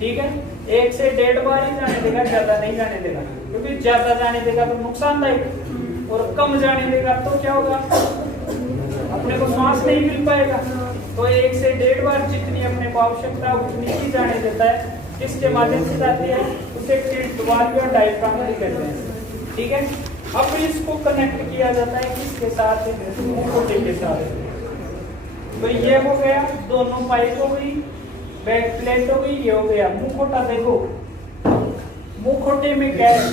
ठीक है। 1 से 1.5 बार ही जाने देगा, ज्यादा नहीं जाने देगा, क्योंकि ज्यादा जाने देगा तो नुकसानदायक, और कम जाने देगा तो क्या होगा, अपने को श्वास नहीं मिल पाएगा। तो 1 से 1.5 बार जितनी अपने को आवश्यकता उतनी ही जाने देता है। किसके माध्यम से जाती है, उसे टिल्ट वाल्व या डायफ्राम भी कहते हैं, ठीक है। अब इसको कनेक्ट किया जाता है किसके साथ, मुखौटे के साथ। तो ये हो गया, दोनों पाइप हो गई, बैक प्लेट हो गई, ये हो गया मुखौटा। देखो मुखौटे में क्या है,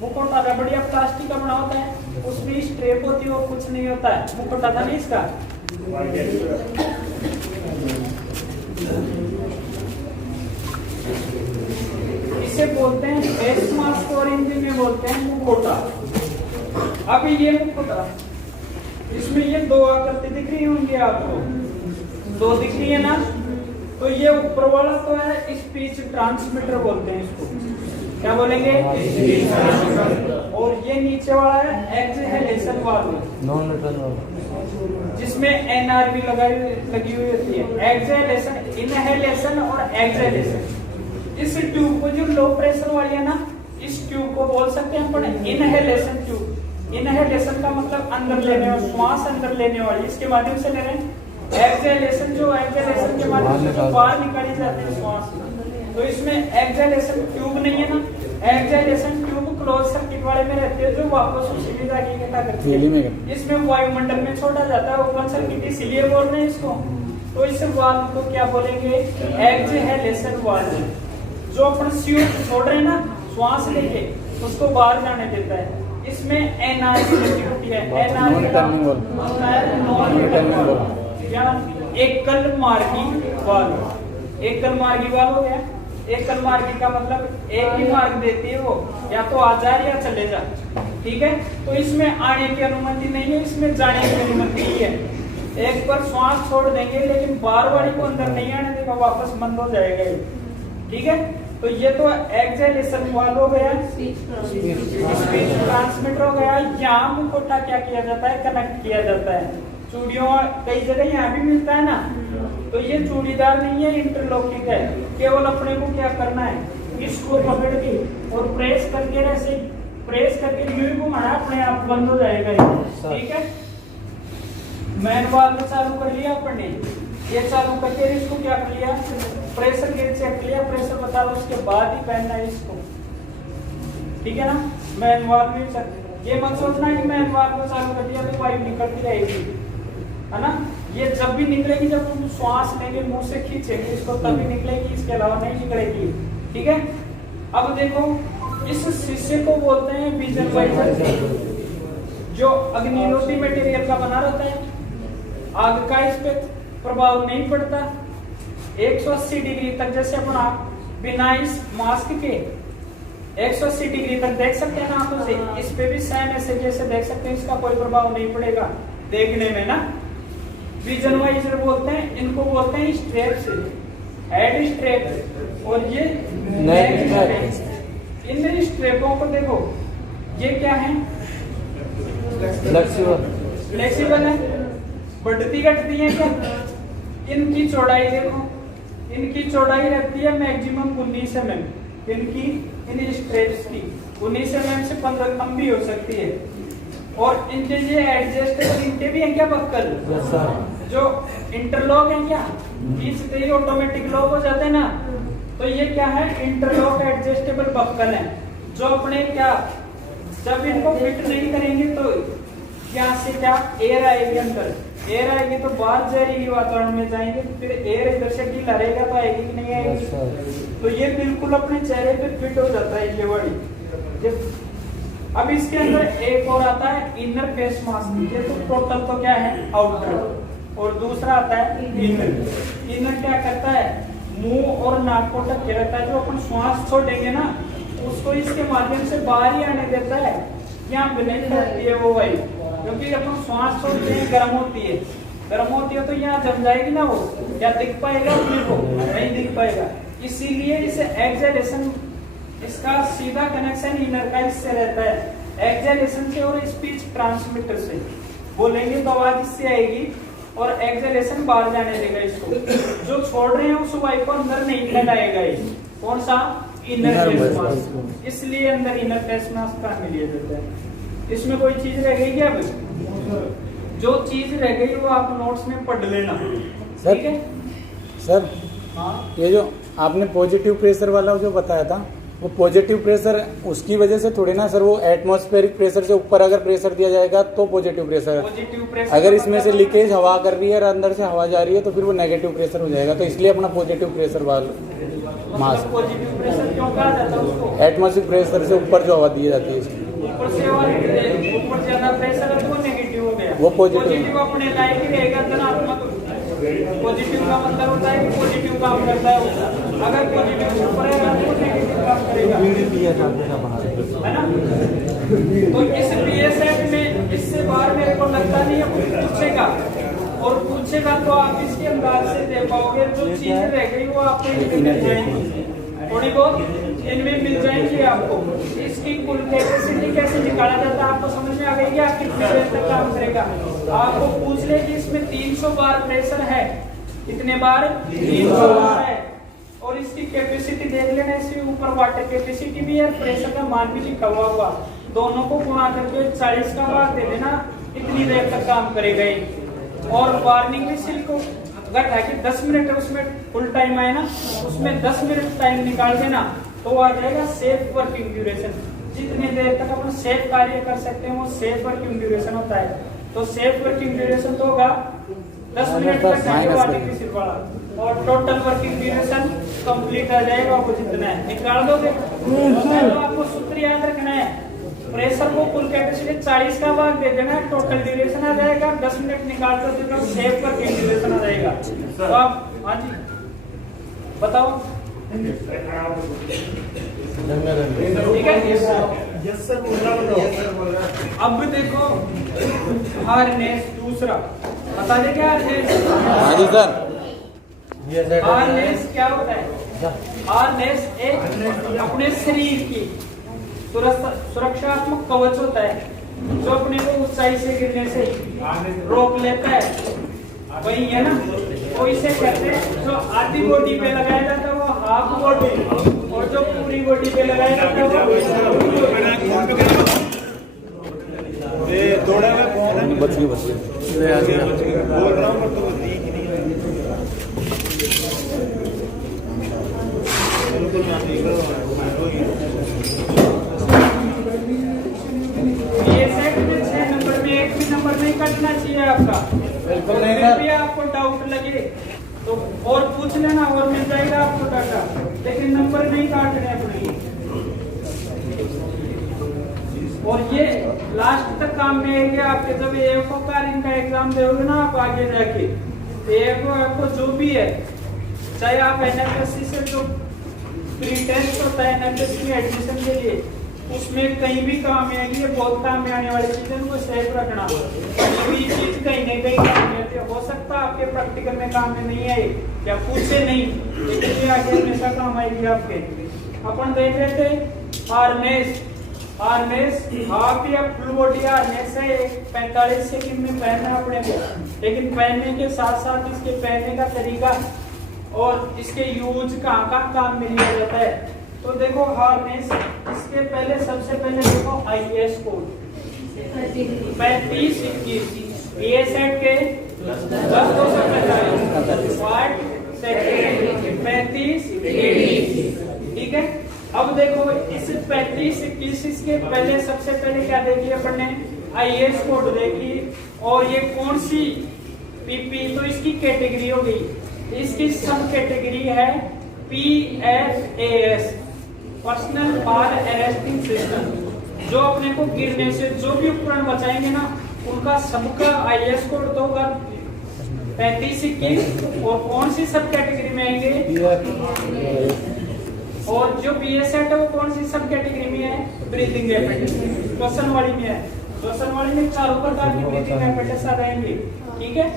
मुखौटा रबड़ या प्लास्टिक का बना होता है, उसमें स्ट्रेप होती है और कुछ नहीं होता है। मुखौटा था नहीं इसका, इसे बोलते हैं फेस मास्क और हिंदी में बोलते हैं मुखौटा। अब ये मुखौटा, इसमें ये 2 आकृति दिख रही होंगी आपको, दो दिख रही है ना, तो ये ऊपर वाला तो है स्पीच ट्रांसमीटर बोलते हैं इसको, क्या बोलेंगे, और ये नीचे वाला है एक्सहेलेशन वाल्व, नॉन रिटर्न वाला, जिसमें एनआरवी लगी हुई होती है। एक्सहेलेशन, इनहेलेशन और एक्सहेलेशन। इस ट्यूब को जो लो प्रेशर वाली है ना, इस ट्यूब को बोल सकते हैं अपन इनहेलेशन ट्यूब। इनहेलेशन का मतलब अंदर लेने वाली, श्वास अंदर लेने वाली, इसके माध्यम से ले रहे हैं। एक्सहेलेशन जो एक्सहेलेशन के माध्यम से बाहर निकाली जाती है श्वास, तो इसमें एक्सहेलेशन ट्यूब नहीं है ना। एक्सहेलेशन ट्यूब क्लोज सर्किट वाले में रहती है, जो वापस उसी में जाके इकट्ठा करती है। इसमें वायुमंडल में छोड़ा जाता है ओपन सर्किट, इसीलिए बोल रहे हैं इसको। तो इस वाल्व को क्या बोलेंगे, एक्सहेलेशन वाल्व। जो अपन CO2 छोड़ रहे हैं ना श्वास लेके, उसको बाहर जाने देता है। इसमें एनआरवी लगी होती है। एनआरवी का होता है नॉन रिटर्निंग वाल्व या एकल मार्गी वाल्व। एकल मार्गी वाल्व हो गया। एकल मार्गी का मतलब एक ही मार्ग देती है वो, या तो आ जा या चले जा, ठीक है। तो इसमें आने की अनुमति नहीं है, इसमें जाने की अनुमति है। एक बार श्वास छोड़ देंगे लेकिन बार बारी को अंदर नहीं आने देगा, वापस बंद हो जाएगा ये, ठीक है। तो ये तो एक्सहेलेशन वाल्व हो गया, स्पीच ट्रांसमीटर हो गया। यहाँ मुखौटा क्या किया जाता है, कनेक्ट किया जाता है। चूड़ियों कई जगह यहाँ भी मिलता है ना, तो ये चूड़ीदार नहीं है, इंटरलॉकिंग है। केवल अपने को क्या करना है, इसको पकड़ के और प्रेस करके, ऐसे प्रेस करके यूं घुमाना, अपने आप बंद हो जाएगा ये, ठीक है। मैन वाल्व चालू कर लिया अपन ने, ये चालू करके इसको क्या कर लिया, प्रेशर गेज चेक किया, प्रेशर बता दो, उसके बाद ही पहनना है इसको, ठीक है ना। मैन वाल्व भी, ये मत सोचना कि मैन वाल्व को चालू कर दिया तो वायु निकलती रहेगी, है ना। ये जब भी निकलेगी, जब तुम श्वास लेंगे, मुंह से खींचेंगे इसको, तभी निकलेगी, इसके अलावा नहीं निकलेगी, ठीक है। अब देखो, इस शीशे को बोलते हैं विजन वाइजर, जो अग्निरोधी मटेरियल का बना रहता है। आग का इस पे प्रभाव नहीं पड़ता। 180 डिग्री तक, जैसे अपना बिना इस मास्क के 180 डिग्री तक देख सकते हैं ना आंखों से, इस पे भी सेम ऐसे जैसे देख सकते हैं, इसका कोई प्रभाव नहीं पड़ेगा देखने में ना। विजन वाइजर बोलते हैं, इनको बोलते हैं स्ट्रेप्स, हेड स्ट्रेप और ये नेक स्ट्रेप। इन स्ट्रेपों को देखो, ये क्या है, फ्लेक्सिबल है, बढ़ती घटती है क्या। इनकी चौड़ाई देखो, इनकी चौड़ाई रहती है मैक्सिमम 19 mm, इनकी इन स्ट्रेप्स की 19 mm से 15 कम भी हो सकती है। और इनके ये एडजस्टेबल ईंटें भी हैं क्या, बक्कल, जो इंटरलॉक है क्या, खींचते ही ऑटोमेटिक लॉक हो जाते हैं ना, तो ये क्या है, इंटरलॉक एडजस्टेबल बक्कल है, जो अपने क्या, जब इनको फिट नहीं करेंगे तो यहाँ से क्या एयर आएगी, अंदर एयर आएगी तो बाहर जहरीली वातावरण में जाएंगे, फिर एयर इधर से ढीला रहेगा तो आएगी कि नहीं आएगी। तो ये बिल्कुल अपने चेहरे पे फिट हो जाता है ये वाली। अब इसके अंदर एक और आता है इनर फेस मास्क। ये तो टोटल तो क्या है, आउटर, और दूसरा आता है इनर। इनर क्या करता है, मुंह और नाक को ढके रहता है, जो अपन श्वास छोड़ेंगे ना उसको इसके माध्यम से बाहर ही आने देता है, यहाँ पे नहीं रहती है वो वायु, क्योंकि अपन श्वास छोड़ते हैं गर्म होती है, गर्म होती है तो यहाँ जम जाएगी ना, वो क्या दिख पाएगा अपने को, नहीं दिख पाएगा। इसीलिए इसे एक्सहेलेशन, इसका सीधा कनेक्शन इनर का इससे रहता है, एक्सहेलेशन से और स्पीच ट्रांसमीटर से। बोलेंगे तो आवाज इससे आएगी और एक्सहेलेशन बाहर जाने देगा इसको, जो छोड़ रहे हैं उस वायु को अंदर नहीं फैलाएगा। ये कौन सा, इनर फेस मास्क, इसलिए अंदर इनर फेस मास्क का लिया जाता है। इसमें कोई चीज रह गई क्या, जो चीज रह गई वो आप नोट्स में पढ़ लेना, ठीक है सर। हाँ, ये जो आपने पॉजिटिव प्रेशर वाला जो बताया था, वो पॉजिटिव प्रेशर उसकी वजह से थोड़ी ना सर, वो एटमॉस्फेरिक प्रेशर से ऊपर अगर प्रेशर दिया जाएगा तो पॉजिटिव प्रेशर है। पॉजिटिव प्रेशर अगर इसमें से लीकेज हवा कर रही है और अंदर से हवा जा रही है तो फिर वो नेगेटिव प्रेशर हो जाएगा। तो इसलिए अपना पॉजिटिव प्रेशर वाला मास्क, पॉजिटिव प्रेशर क्यों कहा जाता है उसको, एटमॉस्फेरिक प्रेशर से ऊपर जो हवा दी जाती है इसकी, ऊपर से ऊपर ज्यादा प्रेशर है तो वो नेगेटिव हो गया, वो पॉजिटिव अपने लायक ही रहेगा, धनात्मक। पॉजिटिव का मतलब होता है कि पॉजिटिव काम करता है वो, अगर पॉजिटिव ऊपर है तो नेगेटिव काम करेगा, है ना। तो इस BSF में इससे बाहर मेरे को लगता नहीं है कुछ पूछेगा, और पूछेगा तो आप इसके अंदाज से दे पाओगे। जो चीज रह गई वो आपको इनमें मिल जाएंगी, थोड़ी बहुत इनमें मिल जाएंगी आपको। इसकी कुल कैपेसिटी कैसे निकाला जाता है आपको समझ में आ गई? आप कितनी देर तक काम करेगा? आपको पूछ ले कि इसमें 300 बार प्रेशर है, कितने बार? 300 बार है। और इसकी कैपेसिटी देख लेना, इसके ऊपर वाटर कैपेसिटी भी है, प्रेशर का मान भी लिखा हुआ। दोनों को गुणा करके 40 का भाग दे देना, कितनी देर तक काम करेगा ये। और वार्निंग में सिर्फ अगर है कि 10 मिनट उसमें फुल टाइम आए ना, उसमें 10 मिनट टाइम निकाल देना तो आ जाएगा सेफ वर्किंग ड्यूरेशन। जितनी देर तक अपन सेफ कार्य कर सकते हैं वो सेफ वर्किंग ड्यूरेशन होता है। तो सेफ वर्किंग ड्यूरेशन तो होगा 10 मिनट तक वार्निंग सिर्फ वाला, और टोटल वर्किंग ड्यूरेशन कंप्लीट आ जाएगा। आपको जितना है निकाल दोगे। तो आपको सूत्र याद रखना है, प्रेशर को कुल कैपेसिटी 40 का भाग दे देना, टोटल ड्यूरेशन आ जाएगा। 10 मिनट निकाल कर सेफ वर्किंग ड्यूरेशन आ जाएगा। तो आप हाँ जी बताओ, ठीक है? यस सर बोल रहा। अब देखो हार्नेस दूसरा बता दे क्या हार्नेस? हाँ जी सर। हार्नेस क्या होता है? हार्नेस एक अपने शरीर की सुरक्षात्मक कवच होता है जो अपने को ऊंचाई से गिरने से रोक लेता है, वही है ना। तो इसे कहते हैं जो आधी बॉडी पे लगाया जाता है वो हाफ बॉडी, और जो पूरी बॉडी पे लगाया जाता है वो बच ये सेट में 6 नंबर में एक भी नंबर नहीं कटना चाहिए आपका। बिल्कुल नहीं फिर भी आपको डाउट लगे तो और पूछ लेना, और मिल जाएगा आपको डाटा, लेकिन नंबर नहीं काटने अपने। और ये लास्ट तक काम में आएगा आपके। जब एएफओ का इनका एग्जाम दोगे ना आप आगे जाके, एएफओ आपको जो भी है, चाहे आप एनएफएससी से जो प्री टेस्ट होता है एनएफएससी में एडमिशन के लिए, उसमें कहीं भी काम में आएगी। ये बहुत काम में आने वाली चीज है, उनको सेफ रखना। कोई चीज कहीं न कहीं काम में आती है। हो सकता है आपके प्रैक्टिकल में काम में नहीं आए या पूछे नहीं, लेकिन ये आगे हमेशा काम आएगी आपके। अपन देख रहे थे हार्नेस। हार्नेस हाफ या फुल बॉडी हार्नेस है, 45 सेकंड में पहनना अपने को। लेकिन पहनने के साथ साथ इसके पहनने का तरीका और इसके यूज कहाँ काम में लिया जाता है। तो देखो हार्नेस, इसके पहले सबसे पहले देखो आईएस कोड 3521 ये सेट के 10 वाट सेट 35 ठीक है। अब देखो इस 3521 इसके पहले सबसे पहले क्या देखी अपन ने? आईएस कोड देखी। और ये कौन सी पीपी, तो इसकी कैटेगरी हो गई। इसकी सब कैटेगरी है PFAS, personal fire arresting system. जो अपने को गिरने से जो भी उपकरण बचाएंगे ना, उनका सबका आईएस कोड तो होगा 3521। और कौन सी सब कैटेगरी में आएंगे? और जो BSAT है वो कौन सी सब कैटेगरी में है? ब्रीथिंग एपेंडिक्स, श्वसन वाली में है। श्वसन वाली में चारों प्रकार की ब्रीथिंग एपेंडिक्स आ जाएंगे, ठीक है।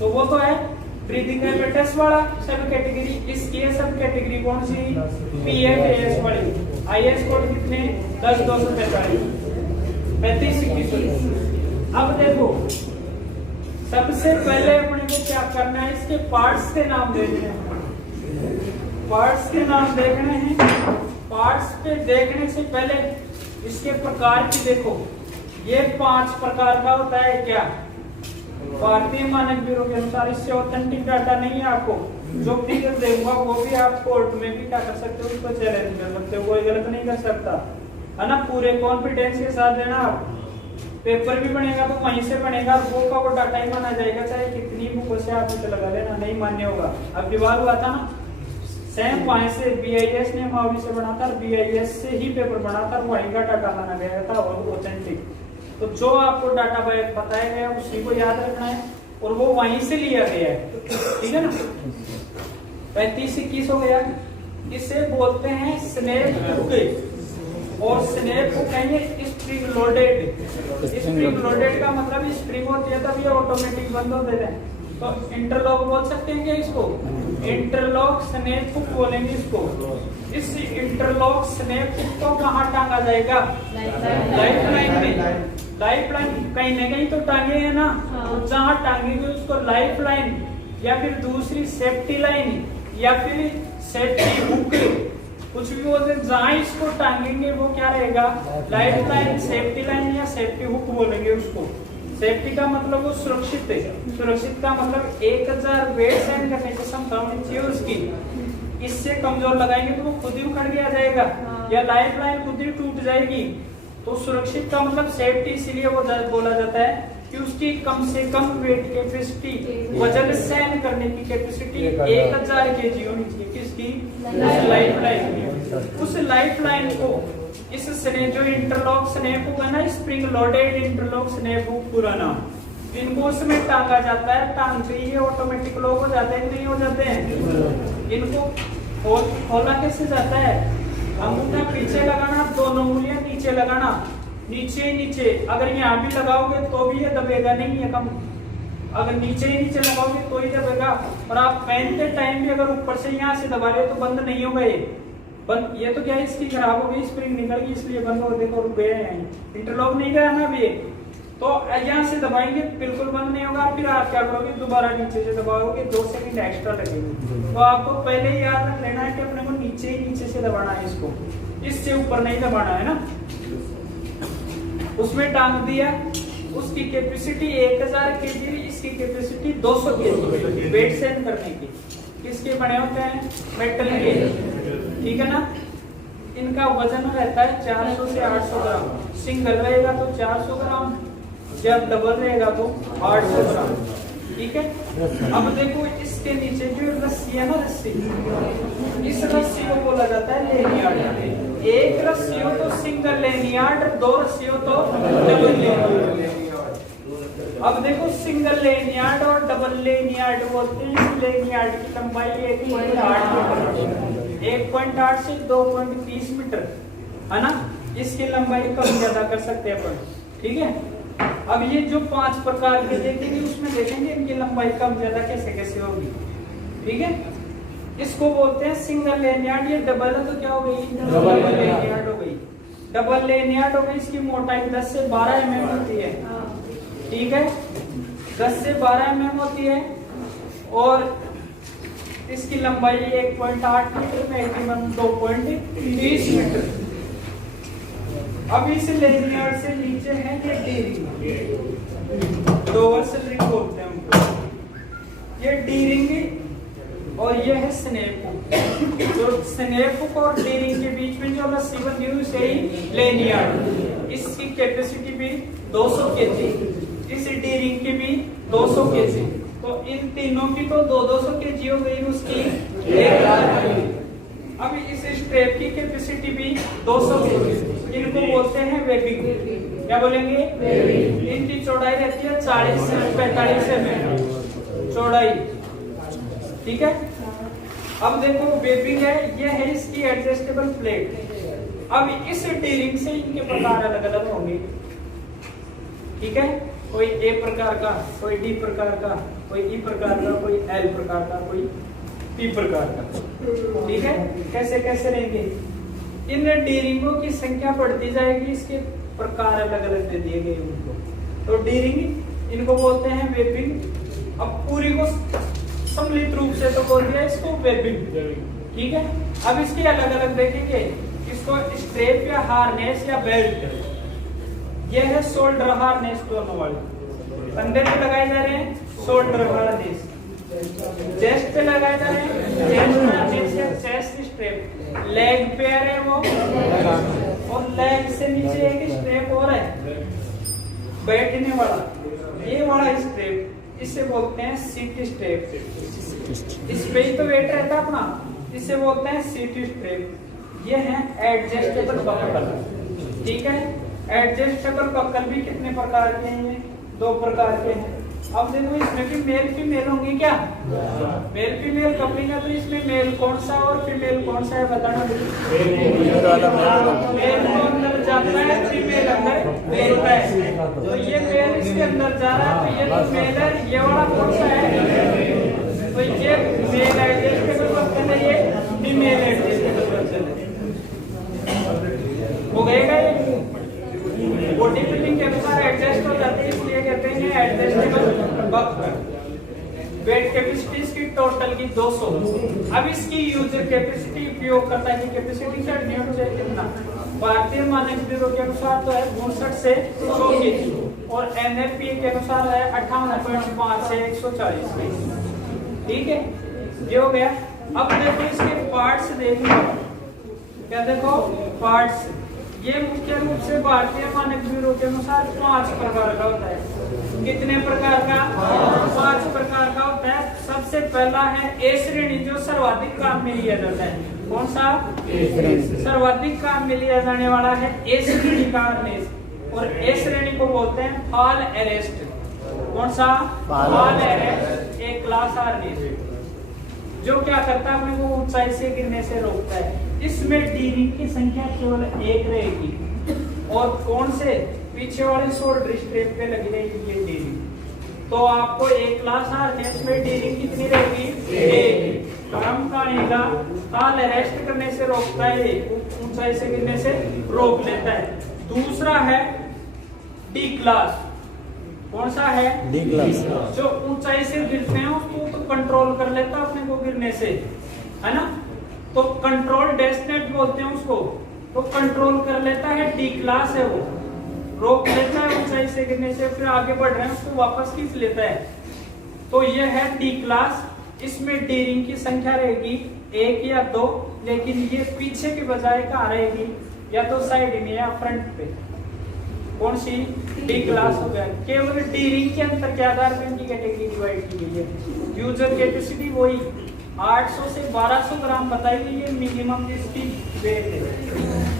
तो वो तो है ब्रीथिंग एपेंडिक्स वाला सब कैटेगरी। इसकी सब कैटेगरी कौन सी? PFAS वाली। आईएस कोड कितने? 10-245 3521। अब देखो सबसे पहले अपने को क्या करना है, इसके पार्ट्स के नाम देखने हैं। पार्ट्स के नाम देखने हैं। पार्ट्स पे देखने से पहले इसके प्रकार की देखो, ये 5 प्रकार का होता है। क्या? भारतीय मानक ब्यूरो के अनुसार। इससे ऑथेंटिक डाटा नहीं है आपको। जो फिगर देगा वो भी आप कोर्ट में भी क्या कर सकते हो, उसको चैलेंज कर सकते हो, कोई गलत नहीं कर सकता, है ना। पूरे कॉन्फिडेंस के साथ देना। आप पेपर भी बनेगा तो वहीं से बनेगा, वो का वो डाटा ही माना जाएगा, चाहे कितनी बुक से आप उसे लगा लेना, नहीं मान्य होगा। अब विवाद हुआ था ना, सेम वहीं से BIS ने मावली से बना था, BIS से ही पेपर बना था, वहीं का डाटा माना गया था और ऑथेंटिक। तो जो आपको डाटा बताया गया उसी को याद रखना है, और वो वहीं से लिया गया है, ठीक है ना। 3521 हो गया। इसे बोलते हैं स्नैप हुक, और स्नैप हुक कहेंगे स्प्रिंग लोडेड। स्प्रिंग लोडेड का मतलब स्प्रिंग होती है तब ये ऑटोमेटिक बंद होते हैं। तो इंटरलॉक बोल सकते हैं क्या इसको? इंटरलॉक स्नैप हुक बोलेंगे इसको। इस इंटरलॉक स्नैप हुक को कहाँ टांगा जाएगा? लाइफ लाइन में। लाइफ लाइन कहीं ना कहीं तो टांगे है ना, तो जहाँ टांगेंगे उसको लाइफ लाइन या फिर दूसरी सेफ्टी लाइन या फिर सेफ्टी हुक, कुछ भी बोलते हैं, जहाँ इसको टांगेंगे वो क्या रहेगा? लाइफ लाइन, सेफ्टी लाइन या सेफ्टी हुक बोलेंगे उसको। सेफ्टी का मतलब वो सुरक्षित है, सुरक्षित का मतलब 1000 वेट सहन करने की क्षमता होनी चाहिए उसकी। इससे कमजोर लगाएंगे तो वो खुद ही उखड़ के आ जाएगा या लाइफ लाइन खुद ही टूट जाएगी। तो सुरक्षित का मतलब सेफ्टी, इसीलिए वो बोला जाता है कि उसकी कम से कम वेट कैपेसिटी, वजन सहन करने की कैपेसिटी 1000 kg होनी चाहिए। किसकी? लाइफ लाइन की। उस लाइफ लाइन को इस जो इंटरलॉक स्नैप हुक है ना, spring loaded interlock snap hook पूरा नाम, इनको उसमें टांगा जाता है। टांगते ही ये ऑटोमेटिक लॉक हो जाते हैं, नहीं हो जाते हैं? इनको खोला कैसे जाता है? अंगूठा पीछे लगाना, दोनों उंगलियां नीचे लगाना, नीचे नीचे। अगर यहाँ भी लगाओगे तो भी ये दबेगा नहीं है कम, अगर नीचे ही नीचे लगाओगे तो ही दबेगा। और आप पहनते टाइम भी अगर ऊपर से यहाँ से दबा रहे हो तो बंद नहीं होगा ये। बंद, ये तो क्या है, इसकी खराब हो गई, स्प्रिंग निकल गई इसलिए बंद हो, देखो रुक गए हैं। इंटरलॉक नहीं गया ना अभी, तो यहाँ से दबाएंगे बिल्कुल बंद नहीं होगा। फिर आप क्या करोगे? दोबारा नीचे से दबाओगे, 2 सेकंड एक्स्ट्रा लगेंगे। तो आपको पहले ही याद रख लेना है कि अपने को नीचे ही नीचे से दबाना है इसको, इससे ऊपर नहीं दबाना है ना। उसमें टांग दिया, उसकी कैपेसिटी 1000 kg, इसकी कैपेसिटी 200 kg वेट सहन करने की। किसके बने होते हैं? मेटल के, ठीक है ना। इनका वजन रहता है 400 से 800 ग्राम। सिंगल रहेगा तो 400 ग्राम, जब डबल रहेगा तो 800 ग्राम, ठीक है। अब देखो इसके नीचे जो रस्सी है ना, रस्सी, इस रस्सी को बोला जाता है लेनियार्ड। एक रस्सी हो तो सिंगल लेनियार्ड, 2 रस्सी हो तो डबल लेनियार्ड। अब देखो सिंगल लेनियार्ड और डबल लेनियार्ड बोलते हैं। इस लेनियार्ड की लंबाई 1.8 मीटर, 1.8 से 2.30 मीटर है ना। इसकी लंबाई कम ज्यादा कर सकते हैं अपन, ठीक है। अब ये जो 5 प्रकार के देखेंगे उसमें देखेंगे इनकी लंबाई कम ज्यादा कैसे कैसे होगी, ठीक है। इसको बोलते हैं सिंगल लेनियार्ड। ये डबल है तो क्या हो गई? डबल लेनियार्ड हो गई। डबल लेनियार्ड हो गई। इसकी मोटाई 10 से 12 mm होती है, ठीक है, 10 से 12 mm होती है। और इसकी लंबाई 1.8 मीटर, मैक्सिमम 2.30 मीटर। अब इस लेनियार्ड से नीचे है ये डी-रिंग, डोर्सल रिंग बोलते हैं हमको। ये डी-रिंग और ये है स्नैप हुक। तो स्नैप हुक और डी-रिंग के बीच में जो रस्सी बंधी हुई उसे ही लेनियार्ड। इसकी कैपेसिटी भी 200 kg, इस डी-रिंग की भी 200 kg। तो इन तीनों की तो 200 kg हो गई उसकी 1000 kg। अब इस स्ट्रेप की कैपेसिटी भी 200 kg। इनको बोलते हैं वेबिंग। क्या बोलेंगे? वेबिंग। इनकी चौड़ाई रहती है 40 से 45 mm चौड़ाई, ठीक है। अब देखो वेबिंग है, ये है इसकी एडजस्टेबल प्लेट। अब इस डी-रिंग से इनके प्रकार अलग अलग होंगे, ठीक है। कोई ए प्रकार का, कोई डी प्रकार का, कोई ई प्रकार का, कोई एल प्रकार का, कोई पी प्रकार का, ठीक है। कैसे कैसे रहेंगे? इन डी-रिंगों की संख्या बढ़ती जाएगी, इसके प्रकार अलग अलग दे दिए गए उनको। तो डी-रिंग इनको बोलते हैं वेबिंग। अब पूरी को सम्मिलित रूप से तो बोल दिया इसको वेबिंग, ठीक है। अब इसके अलग अलग देखेंगे, इसको स्ट्रेप या हार्नेस या बेल्ट। यह है शोल्डर हार्नेस, दोनों वाले कंधे पे लगाए जा रहे हैं, शोल्डर हार्नेस। चेस्ट पे लगाए जा रहे हैं, चेस्ट हार्नेस या चेस्ट स्ट्रेप। लेग पे आ रहे हैं वो, और लेग से नीचे एक स्ट्रेप और है बैठने वाला, ये वाला स्ट्रेप, इसे बोलते हैं सीट स्ट्रेप। इस पे ही तो वेट रहता है अपना, इसे बोलते हैं सीट स्ट्रेप। ये है एडजस्टेबल बकल, ठीक है। एडजस्टेबल बकल भी कितने प्रकार के हैं? 2 प्रकार के हैं। अब देखो इसमें भी मेल फीमेल होंगे क्या? मेल फीमेल कपलिंग है, तो इसमें मेल कौन सा और फीमेल कौन सा है बताना। मेल को अंदर जा जाता है, फीमेल अंदर होता है। तो ये मेल इसके अंदर जा रहा है, तो ये तो मेल है, ये वाला कौन सा है? तो ये मेल एडजस्टेबल बर्तन है, ये फीमेल एडजस्टेबल बर्तन है। हो गएगा ये बॉडी फिटिंग के अनुसार एडजस्ट हो जाती है, इसलिए कहते हैं एडजस्टेबल बर्तन। वेट कैपेसिटी इसकी टोटल की 200। अब इसकी यूजर कैपेसिटी उपयोगकर्ता की कैपेसिटी चढ़नी हो चाहिए कितना? भारतीय मानक ब्यूरो के अनुसार तो है 62 से 100 केजी और एनएफपीए के अनुसार है 58.5 से 140। ठीक है, ये हो गया। अब देखो इसके पार्ट्स देख लो, क्या देखो पार्ट्स, ये मुख्य रूप से भारतीय मानक ब्यूरो के अनुसार 5 प्रकार का होता है। कितने प्रकार का? 5 प्रकार का होता है। सबसे पहला है ए श्रेणी, जो सर्वाधिक काम में लिया जाता है। कौन सा? सर्वाधिक काम में लिया जाने वाला है ए श्रेणी का हार्नेस, और ए श्रेणी को बोलते हैं फॉल अरेस्ट। कौन सा? फॉल अरेस्ट, ए क्लास हार्नेस, जो क्या करता है, अपने को ऊंचाई से गिरने से रोकता है। इसमें डी-रिंग की संख्या केवल 1 रहेगी, और कौन से? पीछे वाले शोल्डर स्ट्रेप पे लगी रहेगी ये डी-रिंग। तो आपको एक क्लास हार्नेस में डी-रिंग कितनी रहेगी? 1। काम का ताल अरेस्ट करने से रोकता है, ऊंचाई से गिरने से रोक लेता है। दूसरा है डी क्लास। कौन सा है? डी क्लास, जो ऊंचाई से गिरते हैं उसको तो कंट्रोल कर लेता है अपने को गिरने से, है ना? तो कंट्रोल डेस्टिनेट बोलते हैं उसको, तो कंट्रोल कर लेता है, डी क्लास है वो, रोक लेता है ऊंचाई से गिरने से, फिर आगे बढ़ रहे हैं उसको वापस खींच लेता है। तो ये है डी क्लास। इसमें डी रिंग की संख्या रहेगी 1 या 2, लेकिन ये पीछे के बजाय कहाँ रहेगी? या तो साइड में या फ्रंट पे। कौन सी? डी क्लास हो गया। केवल डी रिंग के अंतर के आधार पर इनकी कैटेगरी डिवाइड की गई है। यूजर कैपेसिटी वही 800 से 1200 ग्राम बताई गई है, मिनिमम इसकी वेट है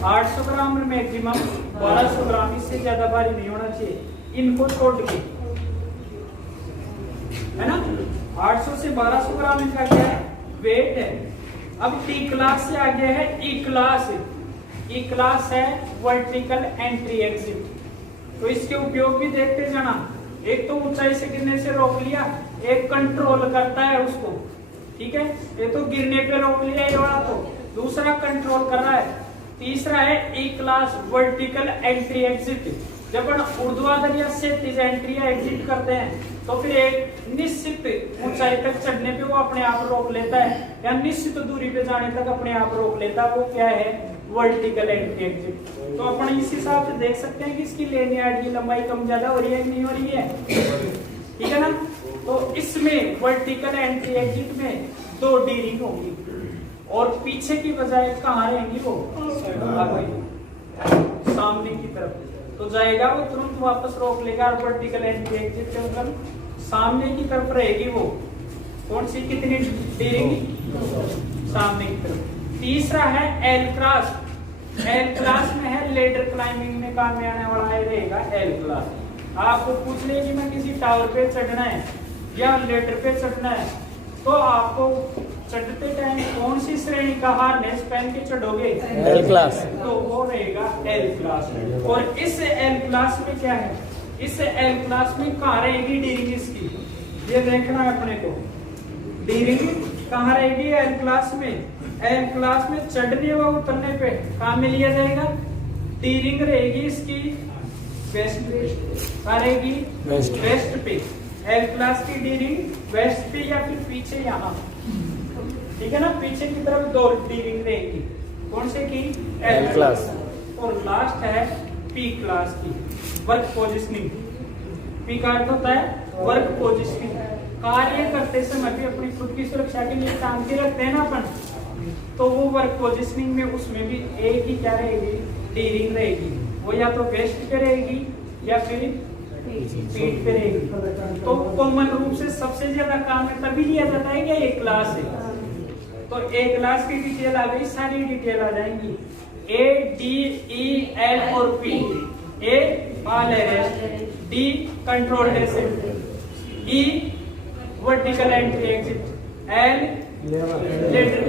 800 ग्राम और मैक्सिमम 1200 ग्राम, इससे ज्यादा भारी नहीं होना चाहिए इनको छोड़ के, है ना? 800 से 1200 ग्राम इनका क्या है? वेट है। अब टी क्लास से आगे है ई क्लास। ई क्लास है वर्टिकल एंट्री एग्जिट। तो इसके उपयोग भी देखते जाना। एक तो ऊंचाई से गिरने से रोक लिया, एक कंट्रोल करता है उसको, ठीक है? ये तो गिरने पे रोक लिया ये वाला, तो दूसरा कंट्रोल कर रहा है। तीसरा है ई क्लास वर्टिकल एंट्री एग्जिट। जब हम ऊर्ध्वाधर या क्षैतिज एंट्री या एग्जिट करते हैं तो फिर एक निश्चित ऊंचाई तक चढ़ने पे वो अपने आप रोक लेता है, या निश्चित दूरी पे जाने तक अपने आप रोक लेता है। वो क्या है? Vertical entry exit. तो अपन इस हिसाब से देख सकते हैं कि इसकी लेनियार्ड की लंबाई कम ज्यादा हो रही है कि नहीं हो रही है, ठीक है ना? तो इसमें वर्टिकल एंट्री एग्जिट में 2 डी रिंग होगी, और पीछे की बजाय कहाँ रहेंगी? वो सामने की तरफ तो जाएगा, वो तुरंत वापस रोक लेगा। वर्टिकल एंट्री एग्जिट के ऊपर सामने की तरफ रहेगी वो। कौन सी? कितनी डी रिंग? सामने की तरफ। तीसरा है एल क्लास। एल क्लास में है लेडर क्लाइंबिंग में काम में आने वाला है, रहेगा एल क्लास। आपको पूछ ले कि मैं किसी टावर पे चढ़ना है या लेडर पे चढ़ना है, तो आपको चढ़ते टाइम कौन सी श्रेणी का हार्नेस पहन के चढ़ोगे? L class. तो वो रहेगा एल क्लास। और इस एल क्लास में क्या है? इस एल क्लास में कहाँ रहेगी डी रिंग इसकी? ये देखना है अपने को। डी रिंग कहाँ रहेगी एल क्लास में? एल क्लास में चढ़ने व उतरने पे कहाँ में लिया जाएगा? डी रिंग रहेगी इसकी वेस्ट पे, कहाँ रहेगी? वेस्ट पे। एल क्लास की डी रिंग वेस्ट पे या फिर पीछे यहाँ, ठीक है ना? पीछे की तरफ 2 डी रिंग रहेगी। कौन से की? L class. और लास्ट है पी क्लास की, वर्क पोजिशनिंग। पी का अर्थ होता है वर्क पोजिशनिंग। कार्य करते समय भी अपनी खुद की सुरक्षा के लिए काम के रखते हैं ना अपन, तो वो वर्क पोजिशनिंग में उसमें भी एक ही क्या रहेगी? डी रिंग रहेगी। वो या तो वेस्ट पे रहेगी या फिर पीठ पे रहेगी। तो कॉमन रूप से सबसे ज्यादा काम में तभी लिया जाता है कि ए क्लास है। तो ए क्लास की डिटेल आ गई, सारी डिटेल आ जाएंगी। ए, डी, ई, एल और P. A all arrest, D control descent, E vertical entry exit, L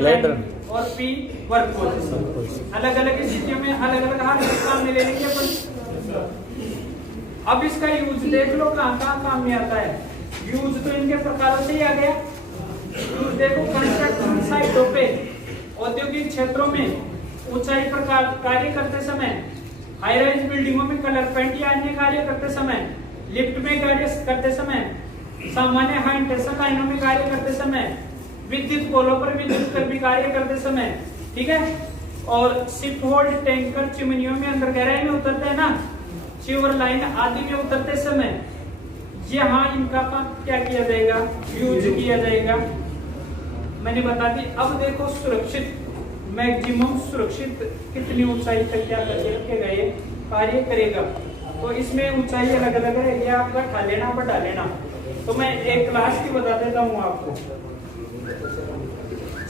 ladder और P वर्क पोजीशन। अलग अलग स्थितियों में अलग अलग हर काम में ले लेंगे अपन। अब इसका यूज देख लो कहाँ कहाँ काम में आता है। यूज तो इनके प्रकारों से ही आ गया। यूज देखो कंस्ट्रक्शन साइटों पे, औद्योगिक क्षेत्रों में ऊंचाई पर कार्य करते समय, हाई राइज बिल्डिंगों में कलर पेंट या अन्य कार्य करते समय, लिफ्ट में कार्य करते समय, सामान्य हाई टेंशन लाइनों में कार्य करते समय, विद्युत पोलों पर विद्युत कर्मी कार्य करते समय, ठीक है। और शिप होल्ड टैंकर चिमनियों में अंदर गहराई में उतरते हैं ना, सीवर लाइन आदि में उतरते समय, यहाँ इनका काम क्या किया जाएगा, यूज किया जाएगा। मैंने बता दी। अब देखो सुरक्षित, मैक्सिमम सुरक्षित कितनी ऊंचाई तक क्या करके रखेगा, ये कार्य करेगा। तो इसमें ऊंचाई अलग अलग रहेगी, आपका ठा लेना बढ़ा लेना। तो मैं एक क्लास की बता देता हूँ आपको।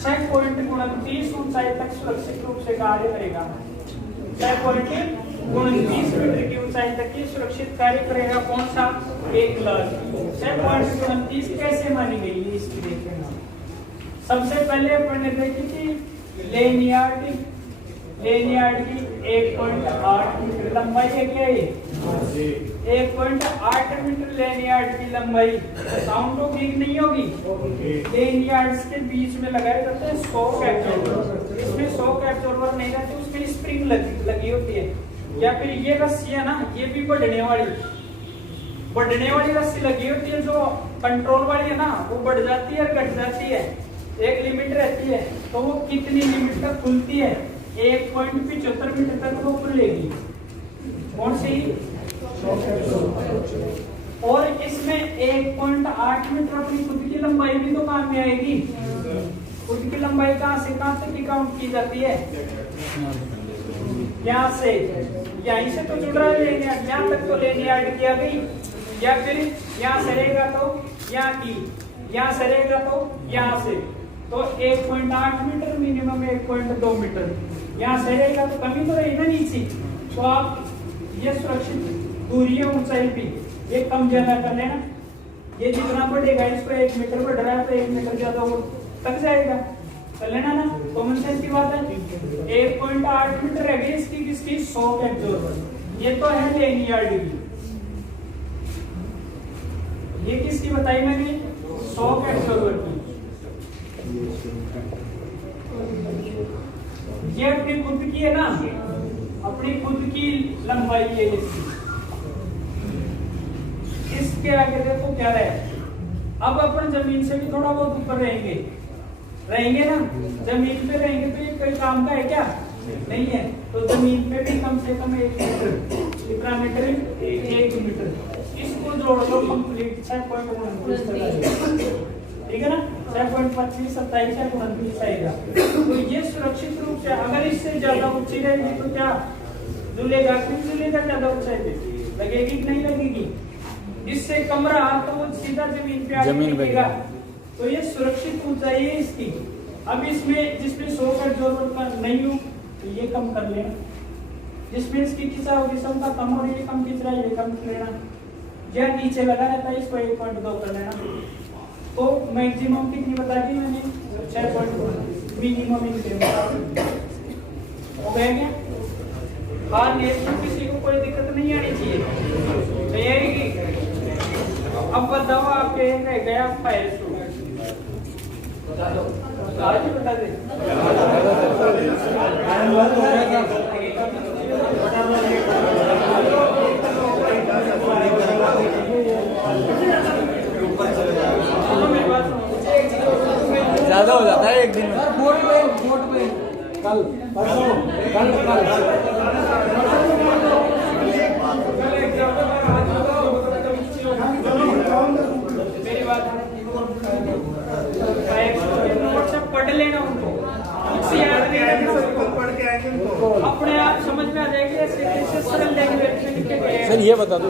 6.29 ऊंचाई तक सुरक्षित रूप से कार्य करेगा। 6.29 मीटर की ऊंचाई तक की सुरक्षित कार्य करेगा। कौन सा? एक क्लास। 6.29 कैसे मानी गई है इसकी देखें। सबसे पहले अपन ने देखी थी लेनियार्ड की 1.8 मीटर लंबाई है। क्या ये 1.8 मीटर लेनियार्ड की लंबाई साउंड तो ठीक नहीं होगी। लेनियार्ड्स के बीच में लगाए जाते हैं शॉक एब्जॉर्बर। इसमें शॉक एब्जॉर्बर नहीं रहते, उसमें स्प्रिंग लगी होती है। या फिर ये रस्सी है ना, ये भी बढ़ने वाली रस्सी लगी होती है। जो कंट्रोल वाली है ना, वो बढ़ जाती है और घट जाती है, एक लिमिट रहती है। तो वो कितनी लिमिट तक खुलती है? 1.75 मीटर तक वो खुलेगी। कौन सी? और इसमें 1.8 मीटर अपनी खुद की लंबाई भी तो काम में आएगी। खुद की लंबाई कहाँ से कहाँ तक की काउंट की जाती है? यहाँ से, यहीं से तो जुड़ रहा है लेनियार्ड, यहाँ तक तो लेनियार्ड की आ गई। या फिर यहाँ से रहेगा तो यहाँ की, यहाँ से रहेगा तो यहाँ से, तो 1.8 मीटर मिनिमम 1.2 मीटर। यहाँ से रहेगा तो कमी तो रहेगी ना नीचे। तो आप ये सुरक्षित दूरी है ऊंचाई भी, ये कम ज्यादा कर लेना। ये जितना बढ़ेगा, इसको 1 मीटर बढ़ रहा है तो 1 मीटर ज्यादा वो तक जाएगा, कर लेना ना। कॉमन सेंस की बात है। 1.8 मीटर रहेगी इसकी, किसकी? Shock absorber. ये तो है लेनियार्ड की। ये किसकी बताई मैंने? शॉक एब्जॉर्बर की। ये अपनी खुद की है ना, अपनी खुद की लंबाई है इसकी। इसके आगे देखो क्या रहे। अब अपन जमीन से भी थोड़ा बहुत ऊपर रहेंगे ना। जमीन पे रहेंगे तो ये कोई काम का है क्या? नहीं है। तो जमीन पे भी कम से कम 1 मीटर, कितना मीटर? 1 मीटर। इसको जोड़ लो कंप्लीट 6.29, ठीक है ना। 6.25, 27, 29 आएगा। तो ये सुरक्षित रूप से, अगर इससे ज्यादा ऊंची रहेगी तो क्या झूलेगा? क्यों झूलेगा? ज्यादा ऊंचाई पे लगेगी कि नहीं लगेगी? इससे कम रहा तो वो सीधा जमीन पे आके गिरेगा। तो ये सुरक्षित ऊंचाई है इसकी। अब इसमें जिसमें शॉक एब्जॉर्बर का नहीं हो तो ये कम कर लेना। जिसमें इसकी खिंचा होगी सबका कम हो रही है, कम खिंच रहा है, ये कम कर लेना। यह नीचे लगा रहता है, इसको 1.2 कर लेना। तो मैक्सिमम कितनी बता दी मैंने? 6.2। मिनिमम हो गया क्या? हाँ, किसी को कोई दिक्कत नहीं आनी चाहिए। तैयारी की? अब बताओ आपके गया फायर शो आज ही बता दे। ज्यादा हो जाता है एक दिन में। बोर्ड पे कल परसों मेरी बात पढ़ लेना, उनको याद नहीं रखना, पढ़ के आएंगे अपने आप समझ में आ जाएगी। ऐसे सरल लैंग्वेज में लिखे गए। सर ये बता दो।